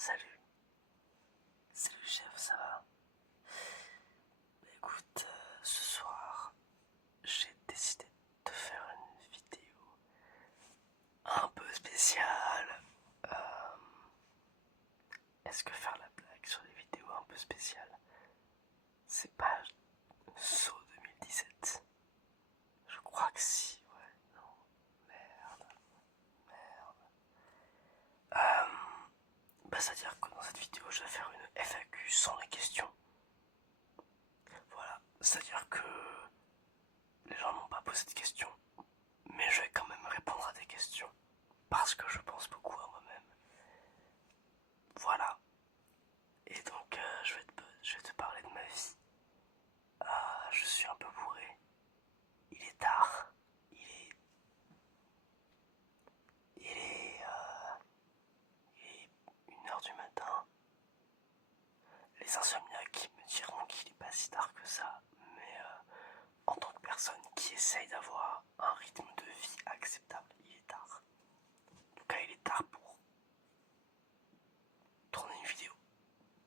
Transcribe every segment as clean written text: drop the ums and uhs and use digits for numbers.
Salut. Salut chef, ça va? Écoute, ce soir, j'ai décidé de faire une vidéo un peu spéciale. Euh, Est-ce que faire la blague sur les vidéos un peu spéciales, c'est pas saut 2017? Je crois que si, ouais, non, merde, merde. C'est-à-dire que dans cette vidéo, je vais faire une FAQ sans les questions. Voilà, c'est-à-dire que les gens n'ont pas posé de questions, mais je vais quand même répondre à des questions, parce que je pense beaucoup à moi-même. Voilà, et donc je vais te parler de ma vie. Je suis un peu bourré, il est tard, il est, euh, il est 1 heure du matin. Les insomniaques me diront qu'il n'est pas si tard que ça, mais en tant que personne qui essaye d'avoir un rythme de vie acceptable, il est tard. En tout cas, il est tard pour tourner une vidéo.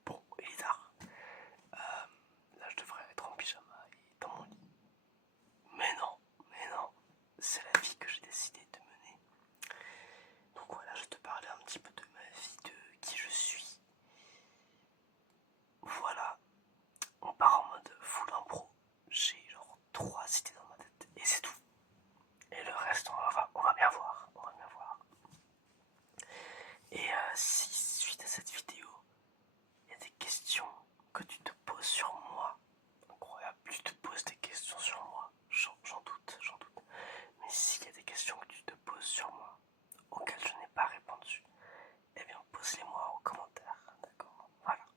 Bon, il est tard. Là, je devrais être en pyjama et dans mon lit. Mais non, c'est la vie que j'ai décidé de mener. Donc voilà, je vais te parler un petit peu de ma vie, de qui je suis. Voilà, on part en mode full impro. J'ai genre 3 idées dans ma tête et c'est tout. Et le reste, on va bien voir. On va bien voir. Et si suite à cette vidéo, il y a des questions que tu te poses sur moi, incroyable, tu te poses des questions sur moi, j'en doute. Mais s'il y a des questions que tu te poses sur moi, auxquelles je n'ai pas répondu, eh bien pose-les-moi en commentaire, d'accord? Voilà.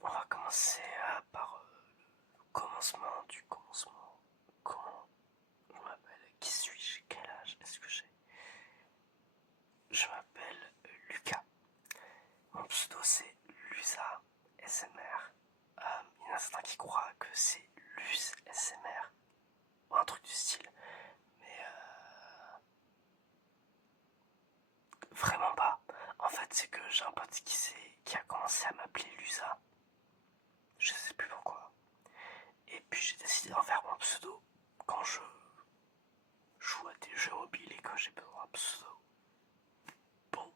On va commencer par le commencement du commencement. Comment je m'appelle? Qui suis-je? Quel âge est-ce que j'ai? Je m'appelle Lucas. Mon pseudo c'est Lusa SMR. Il y en a certains qui croient que c'est Luz SMR ou un truc du style, mais vraiment pas. En fait, c'est que j'ai un pote qui a commencé à m'appeler Lusa. Je sais plus pourquoi. Et puis j'ai décidé d'en faire mon pseudo quand je joue à des jeux mobiles et que j'ai besoin d'un pseudo. Bon,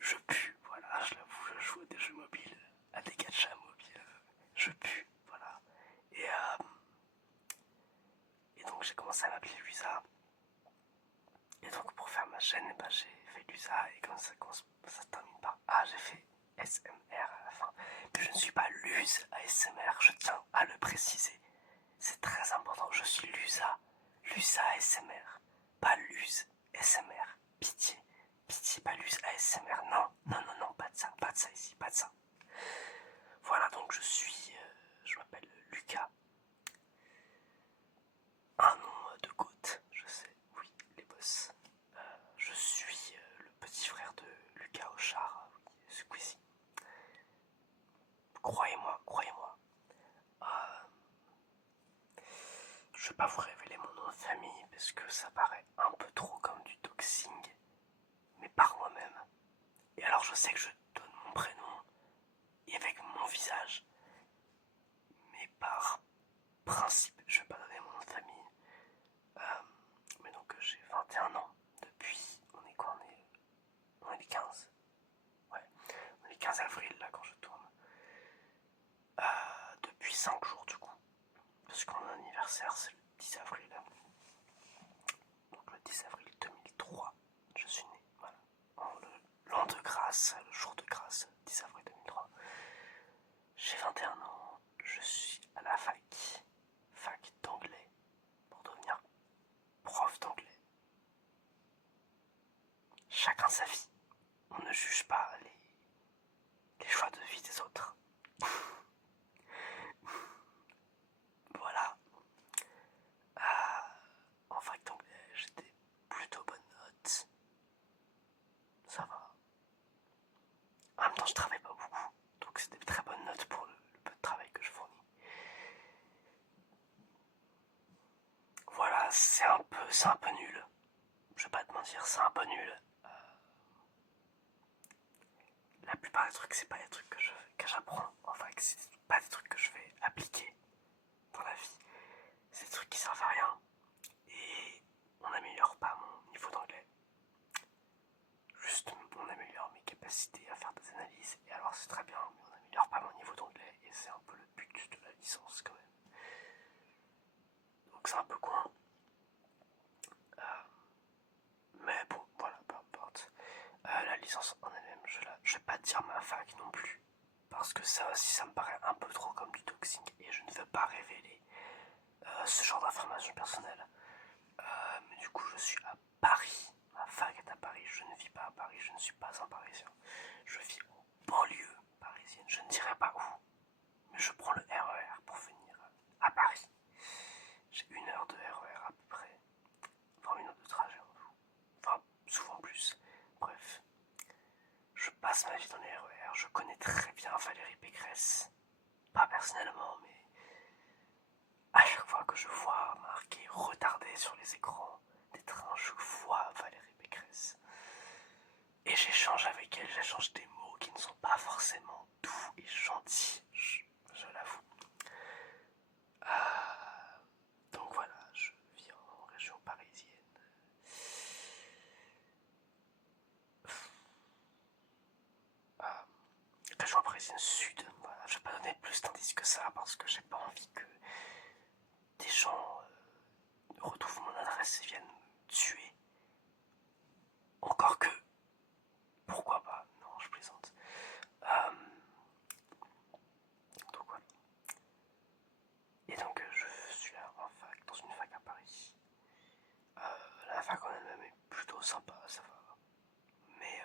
je pue, voilà, je l'avoue, je joue à des jeux mobiles, à des gachas mobiles, je pue, voilà. Et donc j'ai commencé à m'appeler Lusa. Et donc pour faire ma chaîne, j'ai fait Lusa et comme ça se termine par A, j'ai fait SMR à la fin. Mais je ne suis pas Luz ASMR, je tiens à le préciser. C'est très important, je suis Lusa ASMR, pas Luz SMR. Pitié, pitié, pas Luz ASMR, non, pas de ça ici, pas de ça. Voilà, donc je m'appelle Lucas. Un nom de côte, je sais, oui, les boss. Je suis le petit frère de Lucas Auchard, oui, Squeezie. Croyez-moi. Je vais pas vous révéler mon nom de famille parce que ça paraît un peu trop comme du doxing, mais par moi-même. Et alors je sais que je donne mon prénom et avec mon visage, mais par principe, je vais pas donner mon nom de famille. Mais donc j'ai 21 ans depuis, on est quoi? On est le 15. Ouais, on est le 15 avril là quand je tourne. Depuis 5 jours du coup. Parce que mon anniversaire c'est le 10 avril. Donc le 10 avril 2003, je suis né. Voilà. L'an de grâce, le jour de grâce, 10 avril 2003. J'ai 21 ans, je suis à la fac d'anglais, pour devenir prof d'anglais. Chacun sa vie. On ne juge pas les choix de vie des autres. Voilà. En fac d'anglais, j'ai des plutôt bonnes notes. Ça va. En même temps, je travaille pas beaucoup. Donc c'est des très bonnes notes pour le peu de travail que je fournis. Voilà, c'est un peu nul. Je vais pas te mentir, c'est un peu nul. la plupart des trucs, c'est pas des trucs que j'apprends, enfin, que c'est pas des trucs que je vais appliquer dans la vie. C'est des trucs qui servent à rien et on n'améliore pas mon niveau d'anglais. Juste, on améliore mes capacités à faire des analyses et alors c'est très bien, mais on n'améliore pas mon niveau d'anglais et c'est un peu le but de la licence quand même. Donc c'est un peu con. Mais bon, voilà, peu importe. La licence en elle-même, je vais pas dire ma fac non plus. Parce que ça aussi, ça me paraît un peu trop comme du doxing et je ne veux pas révéler ce genre d'informations personnelles. Mais du coup, je suis à Paris. Ma fac est à Paris. Je ne vis pas à Paris. Je ne suis pas un Parisien. Je vis en banlieue parisienne. Je ne dirai pas où. Mais je prends le RER pour venir à Paris. J'ai 1 heure de RER à peu près. Enfin, 1 heure de trajet en tout. Enfin, souvent plus. Bref. Je passe ma vie dans les RER. Je connais très bien Valérie Pécresse. Pas personnellement, mais à chaque fois que je vois marqué retardé sur les écrans des trains, je vois Valérie Pécresse. Et j'échange avec elle, j'échange des mots qui ne sont pas forcément doux et gentils, je l'avoue. Donc voilà, je vis en région parisienne. Région parisienne sud, voilà, je vais pas donner plus d'indices que ça parce que j'ai pas envie que des gens retrouvent mon adresse et viennent me tuer. Encore que, pourquoi pas, non, je plaisante. Donc voilà. Et donc je suis là en fac, dans une fac à Paris. La fac en elle-même est plutôt sympa, ça va. Mais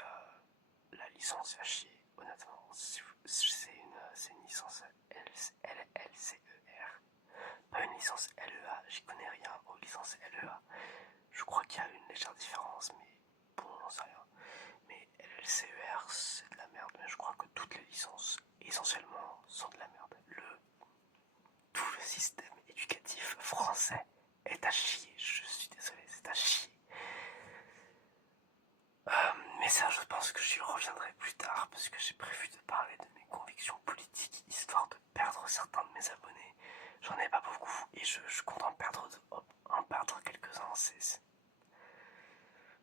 la licence fait chier, honnêtement. C'est une licence LCER, pas une licence LEA. J'y connais rien aux licences LEA. Je crois qu'il y a une légère différence, mais bon, j'en sais rien. Mais LCER, c'est de la merde. Mais je crois que toutes les licences, essentiellement, sont de la merde. Tout le système éducatif français est à chier. Je suis désolé, c'est à chier. Mais ça, je pense que j'y reviendrai plus tard parce que j'ai prévu de parler de mes convictions politiques histoire de perdre certains de mes abonnés. J'en ai pas beaucoup et je compte en perdre quelques-uns.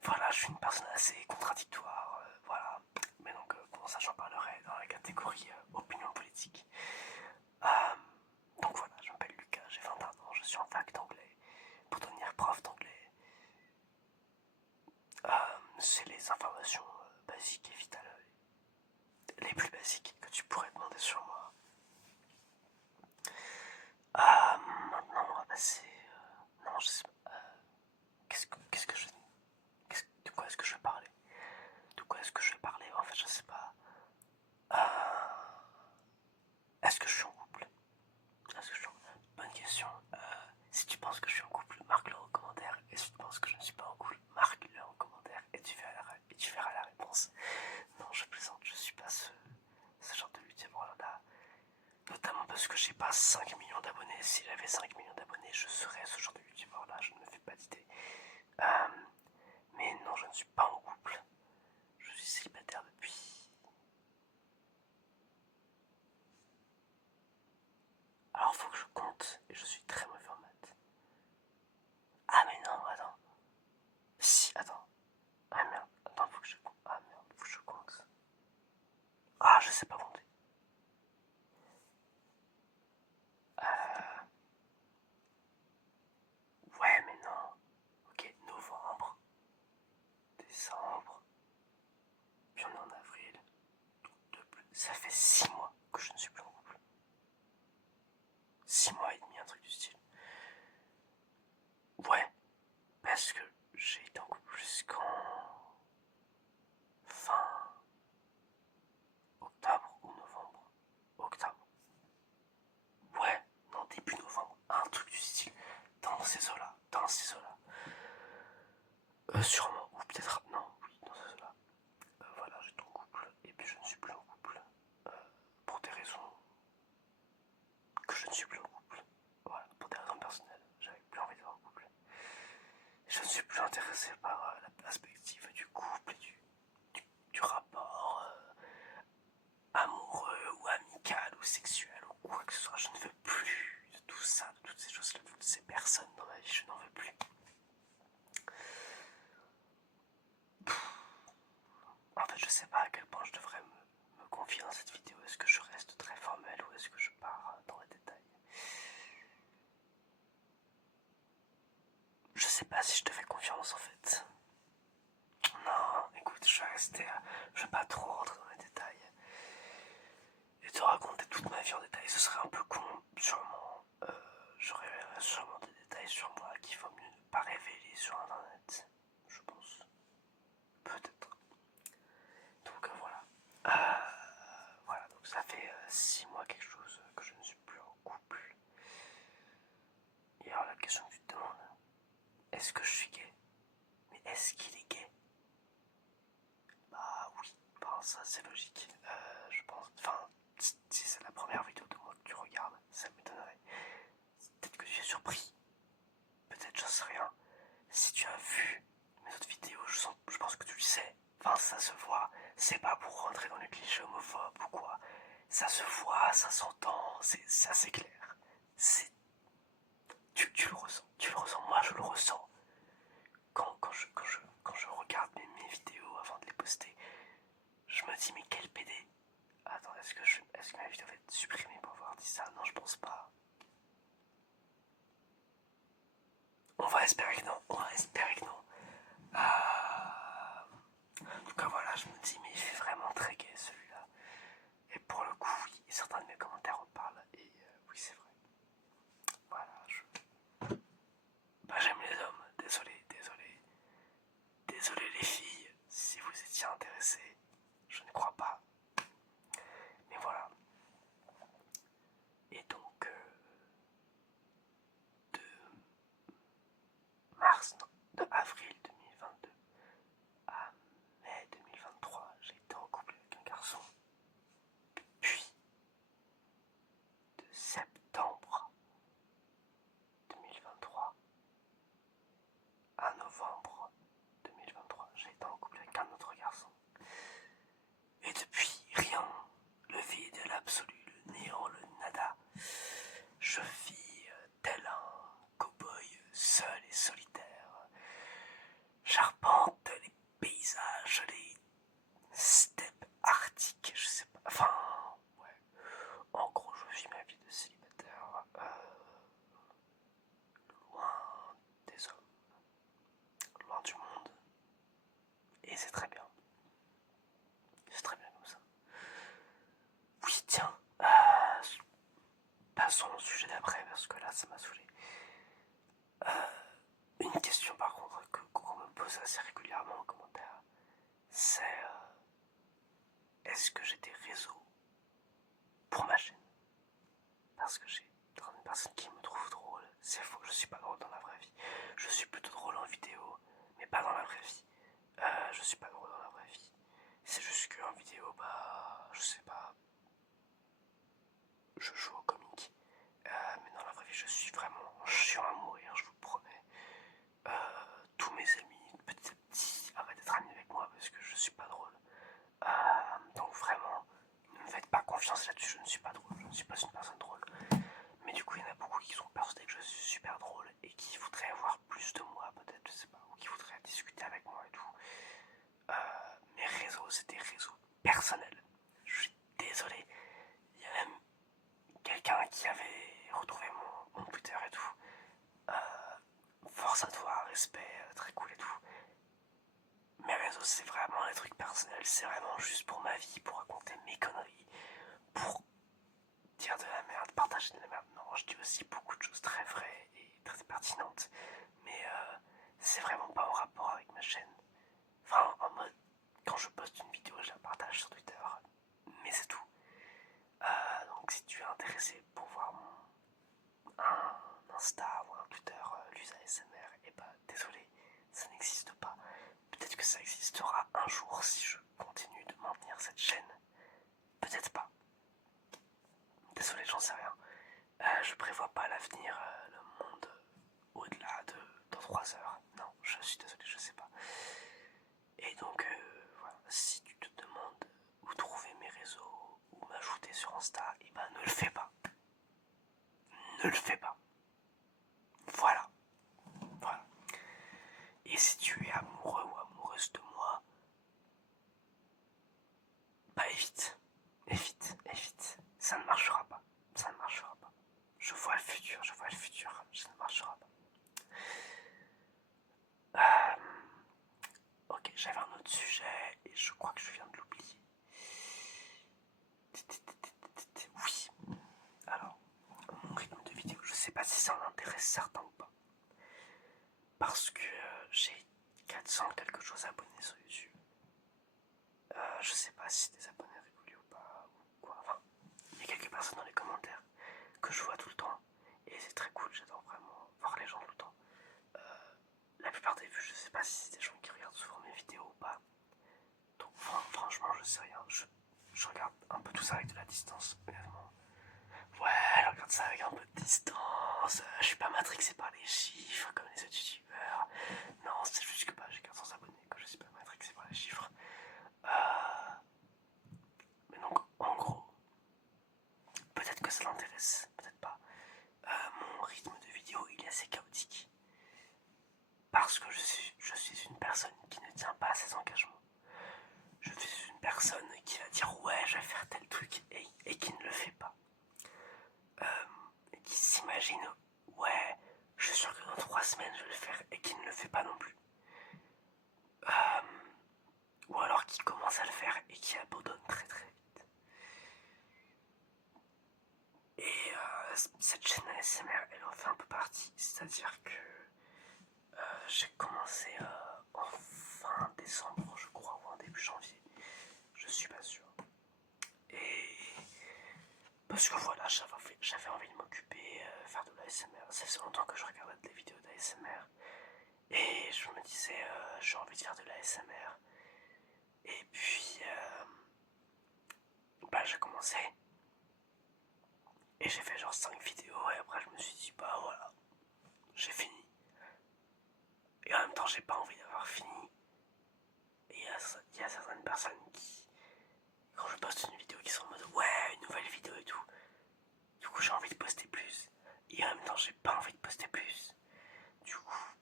Voilà, je suis une personne assez contradictoire. Voilà. Mais donc, bon, ça, j'en parlerai dans la catégorie opinion politique. Donc voilà, je m'appelle Lucas, j'ai 21 ans, je suis en fac d'anglais pour devenir prof d'anglais. C'est les informations basiques et vitales, les plus basiques que tu pourrais demander sur moi. Maintenant, on va passer. Non, je sais pas. Qu'est-ce que je. De quoi est-ce que je vais parler? De quoi est-ce que je vais parler? En fait, je sais pas. Est-ce que je suis en couple? Bonne question. Si tu penses que je suis en couple, marque-le en commentaire. Et si tu penses que je ne suis pas en couple, marque-le en commentaire et tu verras la réponse. Non, je plaisante, je suis pas ce genre de youtubeur là. Notamment parce que j'ai pas 5 millions d'abonnés. Si j'avais 5 millions d'abonnés, je serais ce genre de youtubeur là, je ne me fais pas d'idée. Mais non, je ne suis pas en couple. Je suis célibataire depuis. Alors faut que je compte et je suis très mauvais en maths. Ah mais non, attends. Si, attends. Ah merde, attends, faut que je compte. Ah merde, faut que je compte. Ah, je sais pas compter. Ouais, mais non. Ok, novembre, décembre, puis on est en avril. Ça fait 6 mois que je ne suis plus en couple. 6 mois et demi, un truc du style. Ouais, parce que j'ai été en couple jusqu'en fin octobre ou novembre. Octobre. Ouais, non, début novembre. Un truc du style. Dans ces eaux-là. Sûrement. Ou peut-être. Non, oui, dans ces eaux-là. Voilà, j'étais en couple. Et puis je ne suis plus en couple. Pour des raisons que je ne suis plus en couple. Voilà, pour des raisons personnelles. J'avais plus envie d'être en couple. Je ne suis plus intéressé par la perspective du couple et du rapport sexuel ou quoi que ce soit. Je ne veux plus de tout ça, de toutes ces choses-là, de toutes ces personnes dans ma vie. Je n'en veux plus. En fait, je sais pas à quel point je devrais me confier dans cette vidéo. Est-ce que je reste très formel ou est-ce que je pars dans les détails? Je sais pas si je te fais confiance en fait. Non, écoute, je vais pas trop rentrer dans les détails. Et te raconter toute ma vie en détail, ce serait un peu con, sûrement. J'aurais sûrement des détails sur moi qu'il faut mieux ne pas révéler sur internet, je pense. Peut-être. Donc voilà. Voilà, donc ça fait 6 mois quelque chose que je ne suis plus en couple. Et alors la question que tu te demandes, est-ce que je suis gay? Mais est-ce qu'il est gay? Bah oui, bah, ça c'est logique, je pense. Enfin, si c'est la première vidéo de moi que tu regardes, ça m'étonnerait. Peut-être que tu es surpris, peut-être j'en sais rien. Si tu as vu mes autres vidéos, je pense que tu le sais. Enfin, ça se voit, c'est pas pour rentrer dans les clichés homophobes ou quoi. Ça se voit, ça s'entend, c'est assez clair. Tu le ressens, moi je le ressens. Quand je regarde mes vidéos avant de les poster, je me dis mais quel PD. Attends, est-ce que ma vidéo va être supprimée pour avoir dit ça? Non, je pense pas. On va espérer que non, on va espérer que non. En tout cas voilà, je me dis mais il fait vraiment très gay celui-là. Et pour le coup, oui, certains de mes commentaires en parlent. Et oui, c'est vrai. Voilà, bah, j'aime les hommes, désolé les filles, si vous étiez intéressés, je ne crois pas. Mais voilà. Et donc, de de avril 2022 à mai 2023, j'ai été en couple avec un garçon. Puis, de septembre 2023 à novembre 2023, j'ai été en couple avec un autre garçon. Et depuis, rien, le vide, l'absolu, le néant, le nada. Je vis tel un cow-boy seul et solitaire. J'arpente les paysages, les steppes arctiques, je sais pas. Enfin, ouais. En gros, je vis ma vie de célibataire, loin des hommes, loin du monde. Et c'est très bien. C'est très bien comme ça. Oui, tiens, passons au sujet d'après parce que là, ça m'a saoulé. Une question par contre qu'on me pose assez régulièrement en commentaire, c'est est-ce que j'ai des réseaux pour ma chaîne? Parce que j'ai une personne qui me trouve drôle. C'est faux, je suis pas drôle dans la vraie vie. Je suis plutôt drôle en vidéo, mais pas dans la vraie vie. Je suis pas drôle dans la vraie vie. C'est juste qu'en vidéo, bah, je sais pas, je joue au comique. Mais dans la vraie vie, je suis vraiment chiant à mourir, je vous promets. Tous mes amis, petit à petit, arrêtent d'être amis avec moi parce que je suis pas drôle. Donc vraiment, ne me faites pas confiance là-dessus, je ne suis pas drôle, je ne suis pas une personne drôle. Mais du coup, il y en a beaucoup qui sont persuadés que je suis super drôle et qui voudraient avoir plus de moi, peut-être, je sais pas, ou qui voudraient discuter avec moi et tout. Mes réseaux, c'est des réseaux personnels. Je suis désolé. Il y a même quelqu'un qui avait retrouvé mon Twitter et tout. Force à toi, respect, très cool et tout. Mes réseaux, c'est vraiment des trucs personnels, c'est vraiment juste pour ma vie, pour raconter mes conneries, pour dire de la merde, partager de la merde. Non, je dis aussi beaucoup de choses très vraies et très pertinentes, mais c'est vraiment pas en rapport avec ma chaîne. Enfin, en mode, quand je poste une vidéo, je la partage sur Twitter, mais c'est tout. Donc si tu es intéressé pour voir un Insta ou un Twitter Lusa SMR, et bah désolé, ça n'existe pas. Peut-être que ça existera un jour si je continue de maintenir cette chaîne. Peut-être pas. Désolé, j'en sais rien. Je prévois pas l'avenir, le monde au-delà de dans 3 heures. Non, je suis désolé, je sais pas. Et donc, voilà, si tu te demandes où trouver mes réseaux, où m'ajouter t'es sur Insta, et ben ne le fais pas. Ne le fais pas. Voilà. Voilà. Et si tu es amoureux ou amoureuse de moi, bah évite. Évite, évite. Ça ne marchera pas. Ça ne marchera pas. Je vois le futur, ça ne marchera pas. Ok, j'avais un autre sujet et je crois que je viens de l'oublier. Oui. Alors, mon rythme de vidéo, je sais pas si ça en intéresse certains ou pas. Parce que j'ai 400 quelque chose abonnés sur YouTube. Je sais pas si c'est des abonnés réguliers ou pas, ou quoi. Enfin, il y a quelques personnes dans les commentaires que je vois tout le temps. Et c'est très cool, j'adore vraiment voir les gens tout le temps. La plupart des vues, je sais pas si c'est des gens qui regardent souvent mes vidéos ou pas. Donc franchement, je sais rien. Je regarde un peu tout ça avec de la distance, honnêtement. Ouais, je regarde ça avec un peu de distance. Je suis pas matrixé par les chiffres comme les autres youtubeurs. Non, c'est juste que bah, j'ai 400 abonnés, que je suis pas matrixé par les chiffres. Mais donc, en gros, peut-être que ça l'intéresse, peut-être pas. Mon rythme de vidéo, il est assez chaotique. Parce que je suis une personne qui ne tient pas à ses engagements. Je suis une personne qui va dire ouais, je vais faire tel truc et qui ne le fait pas. Qui s'imagine ouais, je suis sûr que dans 3 semaines je vais le faire et qui ne le fait pas non plus. Ou alors qui commence à le faire et qui abandonne très très vite. Et cette chaîne ASMR, elle en fait un peu partie. C'est-à-dire que j'ai commencé en fin décembre, je crois, ou en début janvier. Je suis pas sûr. Et parce que voilà, j'avais envie de m'occuper, faire de l'ASMR. Ça fait longtemps que je regardais des vidéos d'ASMR. Et je me disais, j'ai envie de faire de l'ASMR. Et puis, bah, j'ai commencé. Et j'ai fait genre 5 vidéos. Et après, je me suis dit, bah voilà, j'ai fini. Et en même temps, j'ai pas envie d'avoir fini. Et il y a certaines personnes qui, quand je poste une vidéo, qui sont en mode, ouais, une nouvelle vidéo et tout. Du coup, j'ai envie de poster plus. Et en même temps, j'ai pas envie de poster plus. Du coup,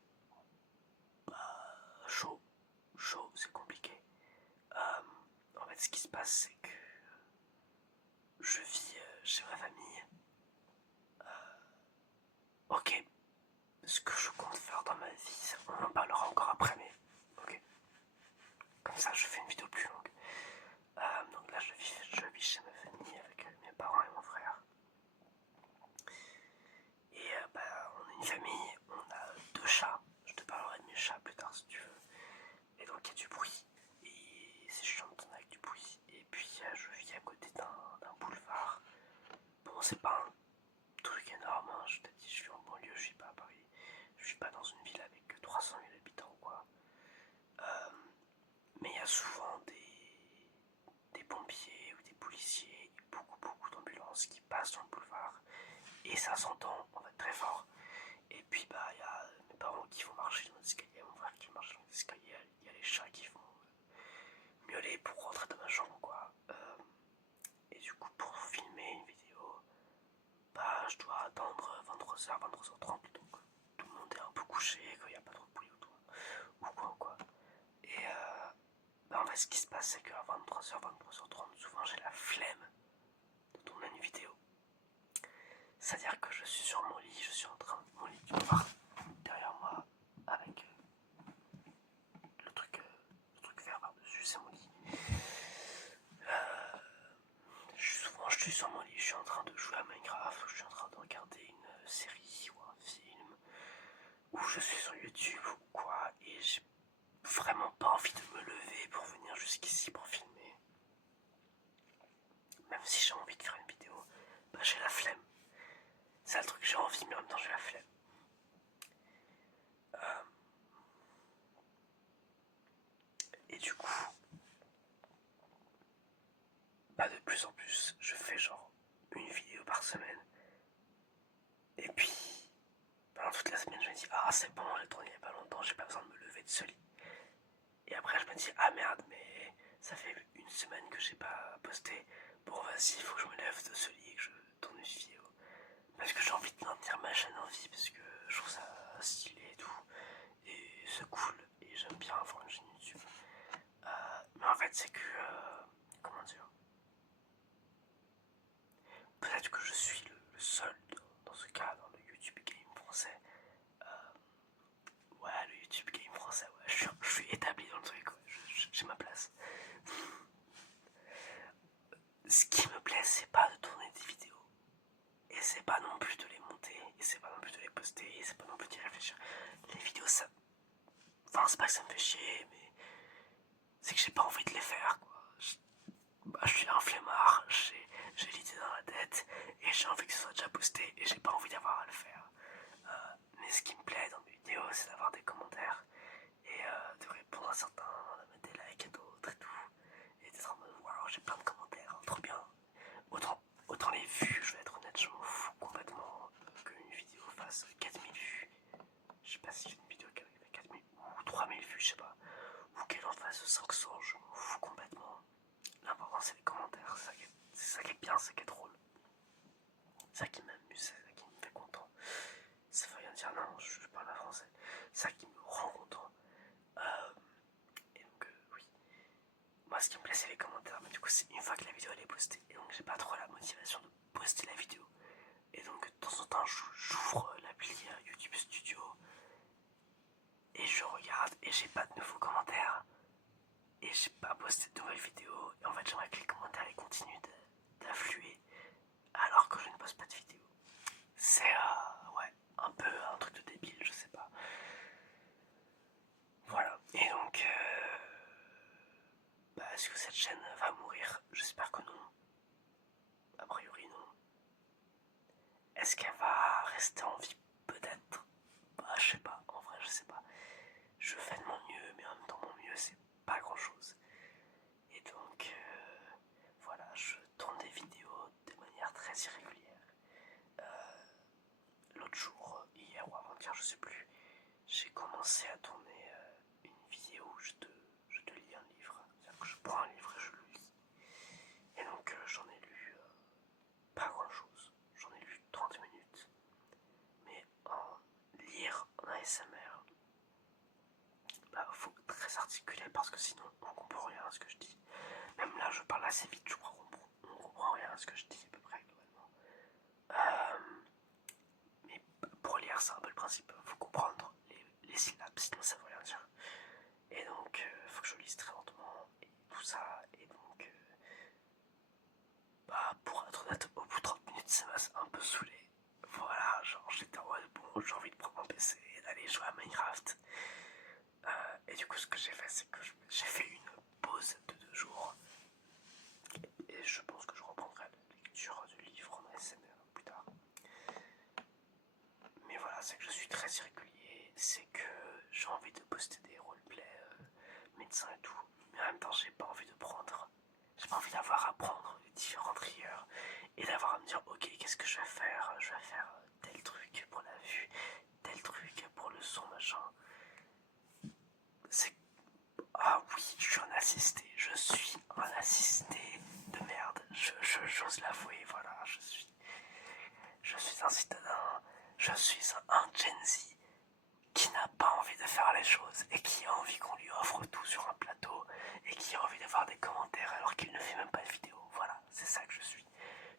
chaud, c'est compliqué. En fait, ce qui se passe, c'est que je vis chez ma famille. Ok, ce que je compte faire dans ma vie, on en parlera encore après, mais ok. Comme ça, je fais une vidéo plus longue. Donc là, je vis chez ma famille avec mes parents et mon frère. Et bah, on est une famille, on a 2 chats. Je te parlerai de mes chats plus tard si tu veux. Et donc il y a du bruit. Et c'est chiant d'entendre avec du bruit. Et puis je vis à côté d'un boulevard. Bon, c'est pas un truc énorme, hein. Je t'ai dit, je suis en banlieue, je suis pas à Paris. Je suis pas dans une ville avec 300 000 habitants ou quoi. Mais il y a souvent des pompiers ou des policiers, beaucoup d'ambulances qui passent dans le boulevard. Et ça s'entend en fait très fort. Et puis bah il y a mes parents qui vont marcher dans l'escalier, mon frère qui marche dans l'escalier, il y a les chats qui vont miauler pour rentrer dans ma chambre quoi. Et du coup pour filmer une vidéo, bah je dois attendre 23h, 23h30, donc tout le monde est un peu couché, qu'il n'y a pas trop de bruit autour, ou quoi. Et bah en fait ce qui se passe c'est qu'à 23h, 23h30, souvent j'ai la flemme de tourner une vidéo. C'est-à-dire que je suis sur mon lit, je suis en train de mon lit, tu peux voir derrière moi avec le truc vert par-dessus, c'est mon lit. Je suis sur mon lit, je suis en train de jouer à Minecraft, ou je suis en train de regarder une série ou un film, ou je suis sur YouTube ou quoi, et j'ai vraiment pas envie de me lever pour venir jusqu'ici pour filmer. Même si j'ai envie de faire une vidéo, bah j'ai la flemme. C'est le truc, j'ai envie, mais en même temps j'ai la flemme. Et du coup, bah de plus en plus, je fais genre une vidéo par semaine. Et puis, pendant toute la semaine, je me dis, ah c'est bon, j'ai tourné il y a pas longtemps, j'ai pas besoin de me lever de ce lit. Et après, je me dis, ah merde, mais ça fait une semaine que j'ai pas posté. bon vas-y, il faut que je me lève de ce lit et que je tourne une vidéo. Parce que j'ai envie de maintenir ma chaîne en vie, parce que je trouve ça stylé et tout. Et c'est cool, et j'aime bien avoir une chaîne YouTube. Mais en fait c'est que, comment dire, peut-être que je suis le seul dans ce cas, dans le YouTube game français. Ouais, le YouTube game français, ouais, je suis établi dans le truc, ouais, j'ai ma place. Ce qui me plaît, c'est pas de tourner des vidéos, et c'est pas non plus de les monter, et c'est pas non plus de les poster, et c'est pas non plus d'y réfléchir. Les vidéos, ça. Enfin, c'est pas que ça me fait chier, mais c'est que j'ai pas envie de les faire, quoi. Je suis un flemmard, j'ai l'idée dans la tête, et j'ai envie que ce soit déjà posté, et j'ai pas envie d'avoir à le faire. Mais ce qui me plaît dans mes vidéos, c'est d'avoir des commentaires, et de répondre à certains, de mettre des likes à d'autres et tout, et d'être en mode waouh, j'ai plein de commentaires, trop bien. Autant les vues, je vais être honnête, je m'en fous complètement qu'une vidéo fasse 4000 vues. Je sais pas si j'ai une vidéo qui fait 4000 ou 3000 vues, je sais pas, ou qu'elle en fasse 500, je m'en fous complètement. L'important c'est les commentaires, c'est ça qui est bien, c'est ça qui est drôle. C'est ça qui m'amuse, c'est ça qui me fait content. Ça veut rien dire, non, je parle pas français. C'est ça qui me rend content. Et donc, oui. Moi, ce qui me plaît, c'est les commentaires. Mais du coup, c'est une fois que la vidéo elle est postée. Et donc, j'ai pas trop la motivation de poster la vidéo. Et donc, de temps en temps, j'ouvre l'appli YouTube Studio. Et je regarde. Et j'ai pas de nouveaux commentaires. Et j'ai pas posté de nouvelles vidéos. Et en fait, j'aimerais que les commentaires ils continuent d'affluer. Alors que je ne poste pas de vidéo. C'est, ouais, un peu un truc de débile, je sais pas. Voilà. Et donc, est-ce que cette chaîne va mourir? J'espère que non. A priori, non. Est-ce qu'elle va rester en vie? Peut-être. Je sais pas. En vrai, je sais pas. Je fais de mon mieux, mais en même temps, mon mieux, c'est pas grand-chose. Et donc, voilà, je tourne des vidéos de manière très irrégulière. L'autre jour, hier ou avant-hier, je sais plus, j'ai commencé à tourner une vidéo où je te lis un livre. C'est-à-dire que je prends un livre et je le lis. Et donc, j'en ai lu pas grand-chose. J'en ai lu 30 minutes. Mais en lire en ASMR, faut très articuler parce que sinon on comprend rien à ce que je dis. Même là, je parle assez vite, je crois qu'on comprend rien à ce que je dis à peu près globalement. Mais pour lire, c'est un peu le principe. Faut comprendre les syllabes, sinon ça veut rien dire. Et donc, faut que je lise très lentement et tout ça. Et donc, pour être honnête, au bout de 30 minutes, ça m'a un peu saoulé. Voilà, genre j'étais en mode bon, j'ai envie de prendre mon PC et d'aller jouer à Minecraft. Et du coup, ce que j'ai fait, c'est que j'ai fait une pause de 2 jours. Et je pense que je reprendrai la lecture du livre en ASMR plus tard. Mais voilà, c'est que je suis très irrégulier. C'est que j'ai envie de poster des roleplays médecins et tout. Mais en même temps, j'ai pas envie de prendre. J'ai pas envie d'avoir à prendre les différents triggers. Et d'avoir à me dire, ok, qu'est-ce que je vais faire? Je vais faire tel truc pour la vue, tel truc pour le son, machin. C'est. Ah oui, je suis un assisté. Je suis un assisté de merde. J'ose l'avouer, voilà. Je suis un citadin. Je suis un Gen Z qui n'a pas envie de faire les choses et qui a envie qu'on lui offre tout sur un plateau et qui a envie d'avoir des commentaires alors qu'il ne fait même pas de vidéo. Voilà, c'est ça que je suis.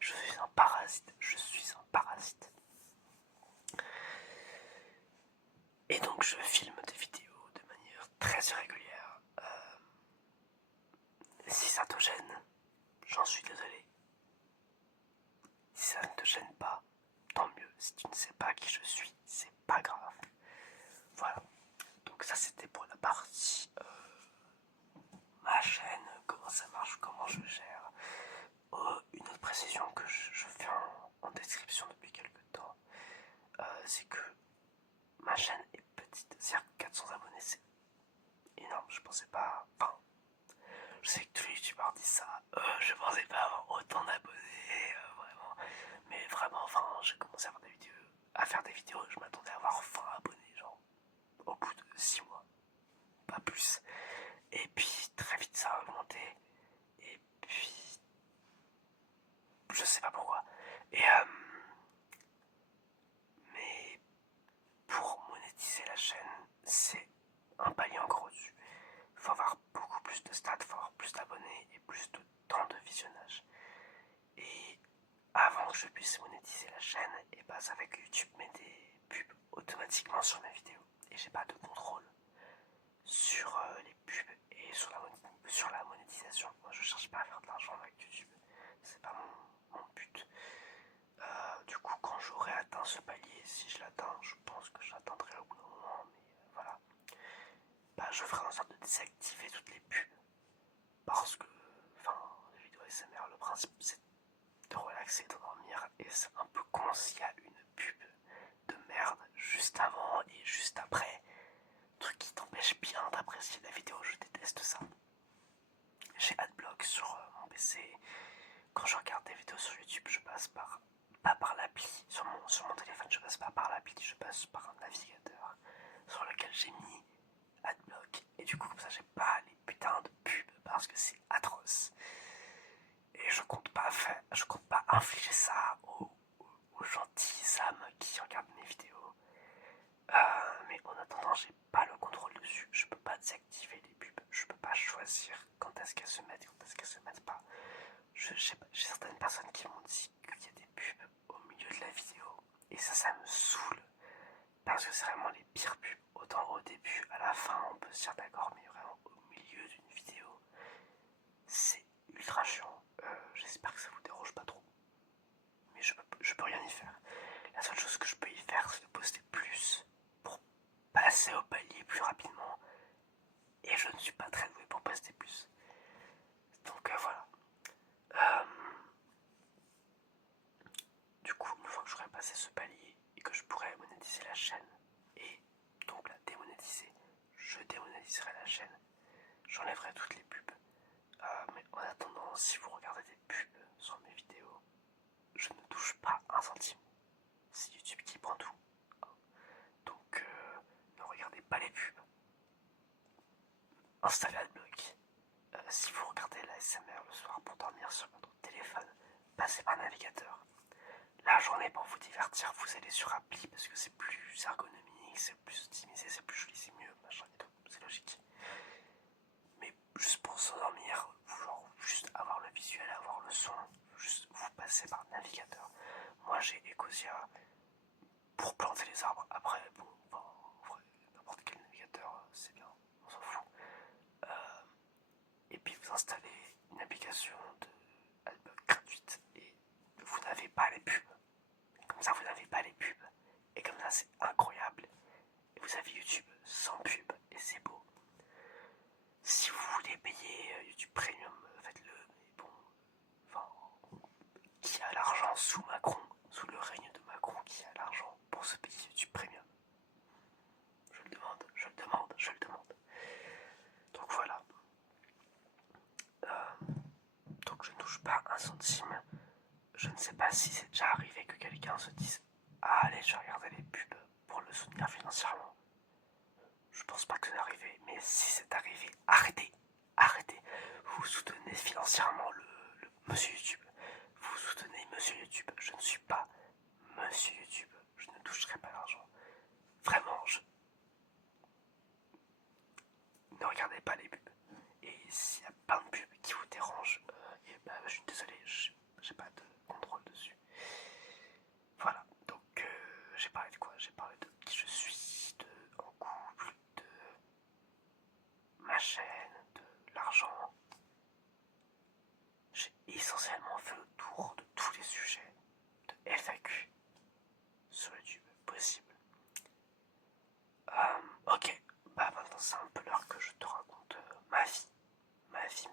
Je suis un parasite. Je suis un parasite. Et donc je filme des vidéos de manière très irrégulière. Si ça te gêne, j'en suis désolé. Si ça ne te gêne pas, tant mieux. Si tu ne sais pas qui je suis, c'est pas grave. Voilà. Donc ça c'était pour la partie ma chaîne, comment ça marche, comment je gère. Une autre précision que je fais en description depuis quelques temps, c'est que ma chaîne est petite. C'est-à-dire que 400 abonnés, c'est énorme. Je pensais pas. Enfin, je sais que tous les youtubeurs disent ça. Je pensais pas avoir autant d'abonnés, vraiment. Mais vraiment, enfin, j'ai commencé à faire des vidéos, je m'attendais à avoir 20 abonnés, genre, au bout de 6 mois. Pas plus. Et puis, très vite, ça a augmenté. Et puis, je sais pas pourquoi. Et mais pour monétiser la chaîne, c'est un palier encore au-dessus. Il faut avoir beaucoup plus de stats, il faut avoir plus d'abonnés et plus de temps de visionnage. Et avant que je puisse monétiser la chaîne, et bah ça fait que YouTube met des pubs automatiquement sur mes vidéos. Et j'ai pas de contrôle sur les pubs et sur la monétisation. Moi je cherche pas à faire de l'argent avec YouTube. C'est pas mon but. Du coup quand j'aurai atteint ce palier, si je l'atteins, je pense que je l'atteindrai au bout d'un moment, mais voilà. Bah je ferai en sorte de désactiver toutes les pubs. Parce que, enfin, les vidéos SMR, le principe c'est de relaxer, de dormir, et c'est un peu con s'il y a une pub de merde juste avant et juste après, truc qui t'empêche bien d'apprécier la vidéo, je déteste ça. J'ai Adblock sur mon PC, quand je regarde des vidéos sur YouTube, je passe pas par l'appli, sur mon téléphone, je passe pas par l'appli, je passe par un navigateur sur lequel j'ai mis Adblock, et du coup comme ça j'ai pas les putains de pubs parce que c'est atroce. Et je compte pas infliger ça aux gentils âmes qui regardent mes vidéos. Mais en attendant, j'ai pas le contrôle dessus. Je peux pas désactiver les pubs. Je peux pas choisir quand est-ce qu'elles se mettent, quand est-ce qu'elles se mettent pas. J'ai certaines personnes qui m'ont dit qu'il y a des pubs au milieu de la vidéo. Et ça me saoule. Parce que c'est vraiment les pires pubs. Autant au début, à la fin, on peut se dire d'accord, mais vraiment au milieu d'une vidéo, c'est ultra chiant. J'espère que ça vous dérange pas trop. Mais je peux rien y faire. La seule chose que je peux y faire, c'est de poster plus pour passer au palier plus rapidement. Et je ne suis pas très doué pour poster plus. Donc voilà. Euh, du coup, une fois que j'aurai passé ce palier et que je pourrai monétiser la chaîne et donc la démonétiser, je démonétiserai la chaîne. J'enlèverai toutes les pubs. Mais en attendant, si vous regardez des pubs sur mes vidéos, je ne touche pas un centime. C'est YouTube qui prend tout. Donc ne regardez pas les pubs. Installez Adblock. Si vous regardez la SMR le soir pour dormir sur votre téléphone, passez par navigateur. La journée pour vous divertir, vous allez sur appli parce que c'est plus ergonomique, c'est plus optimisé, c'est plus joli, c'est mieux, machin et tout, c'est logique. Mais juste pour s'endormir, genre juste avoir le visuel, avoir le son, juste vous passez par navigateur. Moi j'ai Ecosia pour planter les arbres. Après, bon, enfin, en vrai, n'importe quel navigateur, c'est bien, on s'en fout. Et puis vous installez une application de Adblock gratuite et vous n'avez pas les pubs. Comme ça, vous n'avez pas les pubs. Et comme ça, c'est incroyable. Et vous avez YouTube sans pub et c'est beau. Si vous voulez payer YouTube Premium, faites-le. Mais bon, enfin, qui a l'argent sous Macron, sous le règne de Macron, qui a l'argent pour se payer YouTube Premium? Je le demande, je le demande, je le demande. Donc voilà. Donc je ne touche pas un centime. Je ne sais pas si c'est déjà arrivé que quelqu'un se dise ah allez je vais regarder les pubs pour le soutenir financièrement. Je pense pas que c'est arrivé, mais si c'est arrivé, arrêtez. Arrêtez. Vous soutenez financièrement le monsieur YouTube. Vous soutenez monsieur YouTube. Je ne suis pas monsieur YouTube. Je ne toucherai pas l'argent. Vraiment, ne regardez pas les pubs. Et s'il y a plein de pubs qui vous dérangent, et bah, je suis désolé, j'ai pas de contrôle dessus. Voilà, donc j'ai parlé de quoi? J'ai parlé de qui je suis, en couple, de ma chaîne, de l'argent. J'ai essentiellement fait le tour de tous les sujets de FAQ sur YouTube possible. Ok, bah maintenant c'est un peu l'heure que je te raconte ma vie. Ma vie.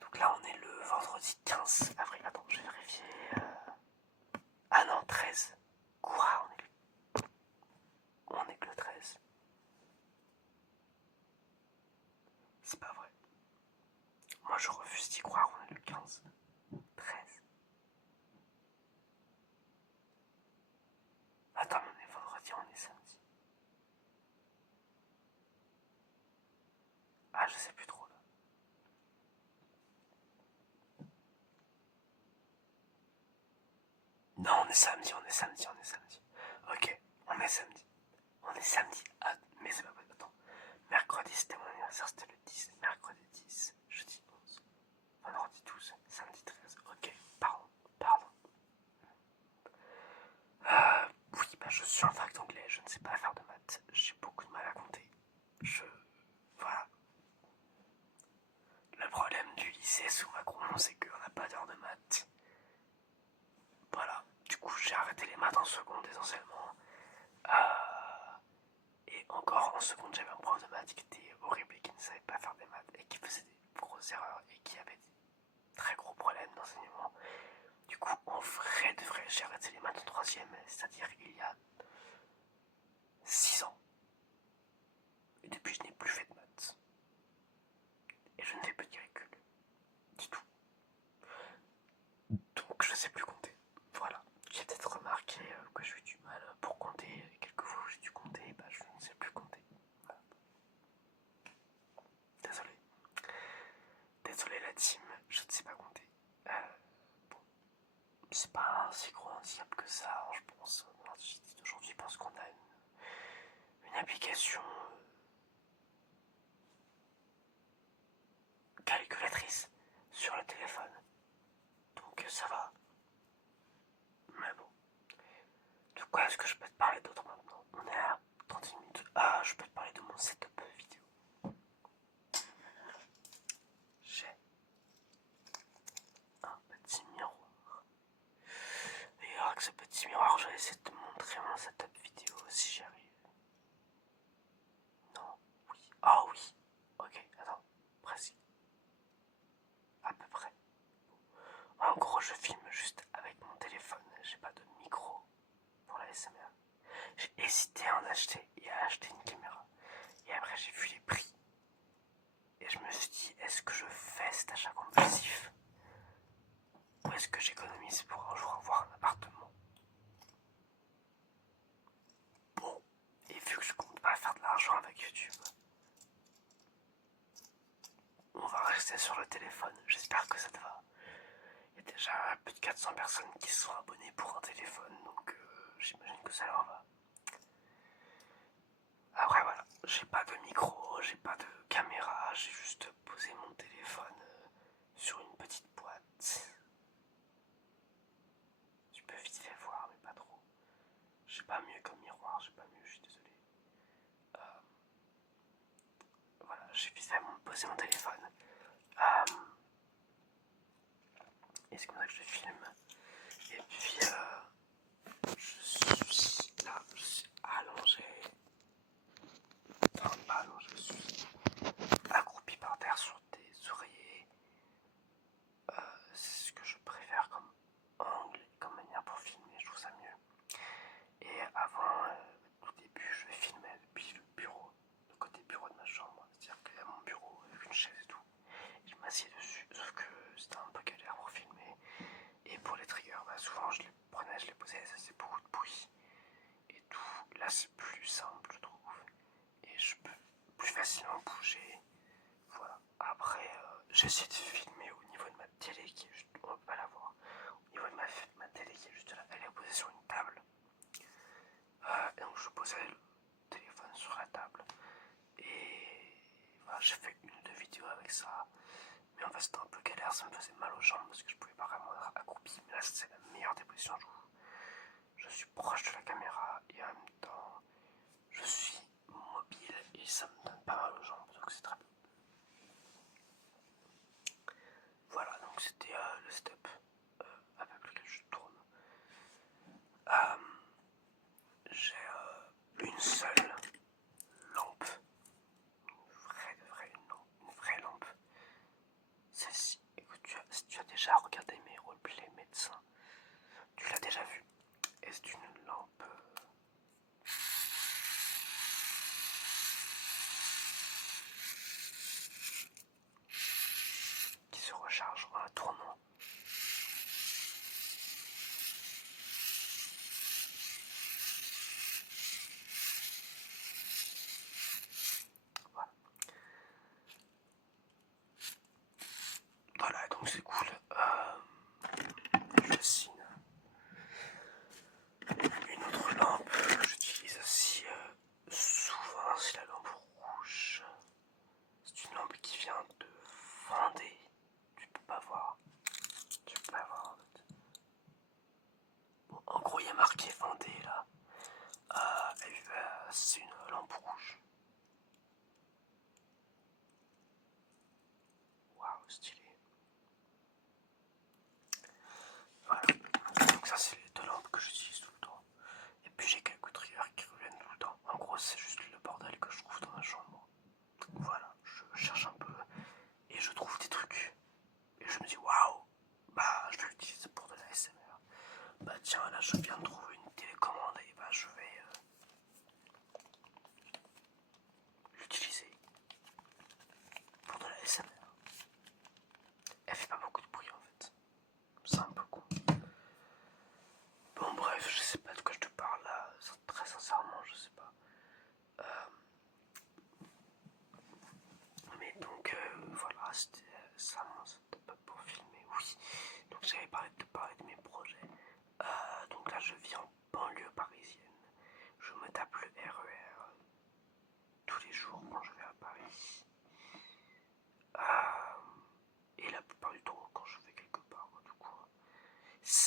Donc là on est le vendredi 15 avril. Attends, je vais vérifier. Ah non, 13. Quoi, on est que le 13. C'est pas vrai. Moi je refuse d'y croire, on est le 15. 13. Attends, on est vendredi, on est samedi. Ah, je sais plus trop là. on est samedi, on est samedi, on est samedi. Ok, on est samedi. On est samedi. Ah, mais c'est pas possible. Attends. Mercredi, c'était mon anniversaire, c'était le 10. Mercredi 10, jeudi 11. Vendredi 12, samedi 13. Ok, pardon. Oui, bah je suis en fac d'anglais, je ne sais pas faire de maths. J'ai beaucoup de mal à compter. Voilà. Le problème du lycée sous Macron, c'est qu'on n'a pas d'heure de maths. Voilà. Du coup, j'ai arrêté les maths en seconde essentiellement. Et encore en seconde, j'avais un prof de maths qui était horrible et qui ne savait pas faire des maths et qui faisait des grosses erreurs et qui avait des très gros problèmes d'enseignement. Du coup, en vrai de vrai, j'ai arrêté les maths en troisième, c'est-à-dire il y a 6 ans. Et depuis, je n'ai plus fait de maths. Et je ne fais plus de calcul. Du tout. Donc, je ne sais plus compter. Voilà. J'ai peut-être remarqué que j'ai eu du mal pour compter. Quelques fois où j'ai dû compter, bah, je ne sais plus compter. Voilà. Désolé la team, je ne sais pas compter. Bon, c'est pas un si gros handicap que ça, hein, je pense. Aujourd'hui, je pense qu'on a une application calculatrice sur le téléphone. Donc ça va. Mais bon. De quoi est-ce que je peux te parler d'autre maintenant? On est à 30 minutes. Ah, je peux te parler de mon setup vidéo. J'ai un petit miroir. Et avec ce petit miroir, je vais essayer de te montrer mon setup vidéo si j'y arrive. Non, oui. Ah oui. Ok, attends. Presque. À peu près. En gros, je filme juste avec mon téléphone. J'ai pas de micro pour la SMR. J'ai hésité à en acheter et à acheter une caméra. Et après, j'ai vu les prix. Et je me suis dit, est-ce que je fais cet achat compulsif? Ou est-ce que j'économise pour un jour avoir un appartement? Bon, et vu que je compte pas faire de l'argent avec YouTube, on va rester sur le téléphone. J'espère que ça te va. Il y a déjà plus de 400 personnes qui se sont abonnées pour un téléphone, donc j'imagine que ça leur va. Après voilà, j'ai pas de micro, j'ai pas de caméra, j'ai juste posé mon téléphone sur une petite boîte. Tu peux vite fait voir, mais pas trop. J'ai pas mieux comme miroir, j'ai pas mieux, je suis désolé. Voilà, j'ai vite fait poser mon téléphone. Et c'est comme ça que je filme. Et puis, je suis là, je suis allongé. Enfin, pas allongé, je suis accroupi par terre sur des oreillers. C'est ce que je préfère comme angle et comme manière pour filmer, je trouve ça mieux. Et avant, au début, je filmais depuis le bureau, le côté bureau de ma chambre. C'est-à-dire qu'il y a mon bureau avec une chaise et tout. Et je m'assieds dessus, sauf que c'était un peu galère pour filmer. Et pour les triggers, bah, souvent je les prenais, je les posais, ça faisait beaucoup de bruit. Et tout, là c'est plus simple, je trouve. Et je peux plus facilement bouger. Voilà. Après, j'essaie de filmer au niveau de ma télé qui est juste. On peut pas la voir. Au niveau de ma télé qui est juste là, elle est posée sur une table. Et donc je posais le téléphone sur la table. Et voilà, j'ai fait une ou deux vidéos avec ça. Mais en fait c'était un peu galère, ça me faisait mal aux jambes parce que je pouvais pas vraiment être accroupi. Mais là c'est la meilleure des positions, je trouve. Je suis proche de la caméra et en même temps je suis mobile et ça me donne pas mal aux jambes, donc c'est très bien. Voilà, donc c'était le step avec lequel je tourne. J'ai une seule lampe, une vraie lampe. Celle-ci, écoute, si tu as déjà regardé mes roleplays médecins, tu l'as déjà vue. Et c'est une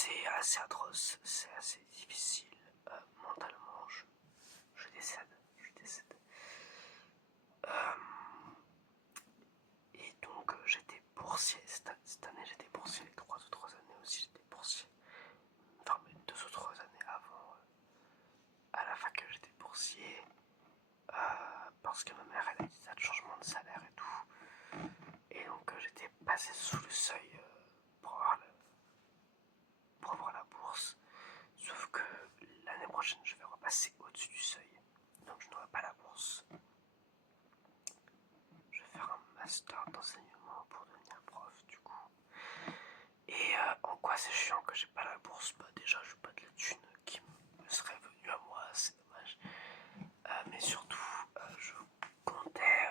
c'est assez atroce, c'est assez difficile. Mentalement, je décède. Euh, et donc j'étais boursier, cette année j'étais boursier, les 3 autres années aussi j'étais boursier. Enfin mes 2 autres années avant, à la fac j'étais boursier. Parce que ma mère elle a dit ça de changement de salaire et tout. Et donc j'étais passé sous le seuil pour avoir la bourse. Sauf que l'année prochaine je vais repasser au-dessus du seuil. Donc je n'aurai pas la bourse. Je vais faire un master d'enseignement pour devenir prof du coup. Et en quoi c'est chiant que j'ai pas la bourse? Bah déjà j'ai pas de la thune qui me serait venue à moi, c'est dommage. Mais surtout je comptais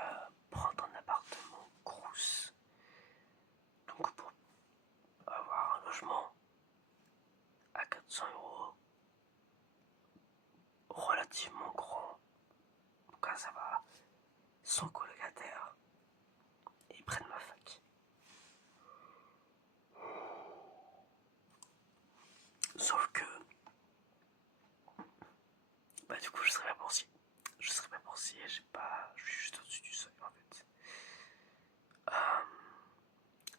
prendre un appartement Crous. Donc pour avoir un logement à 400 € relativement grand, en tout cas ça va, sans colocataire et près de ma fac. Sauf que bah du coup je serai pas boursier. Je suis juste au-dessus du seuil en fait.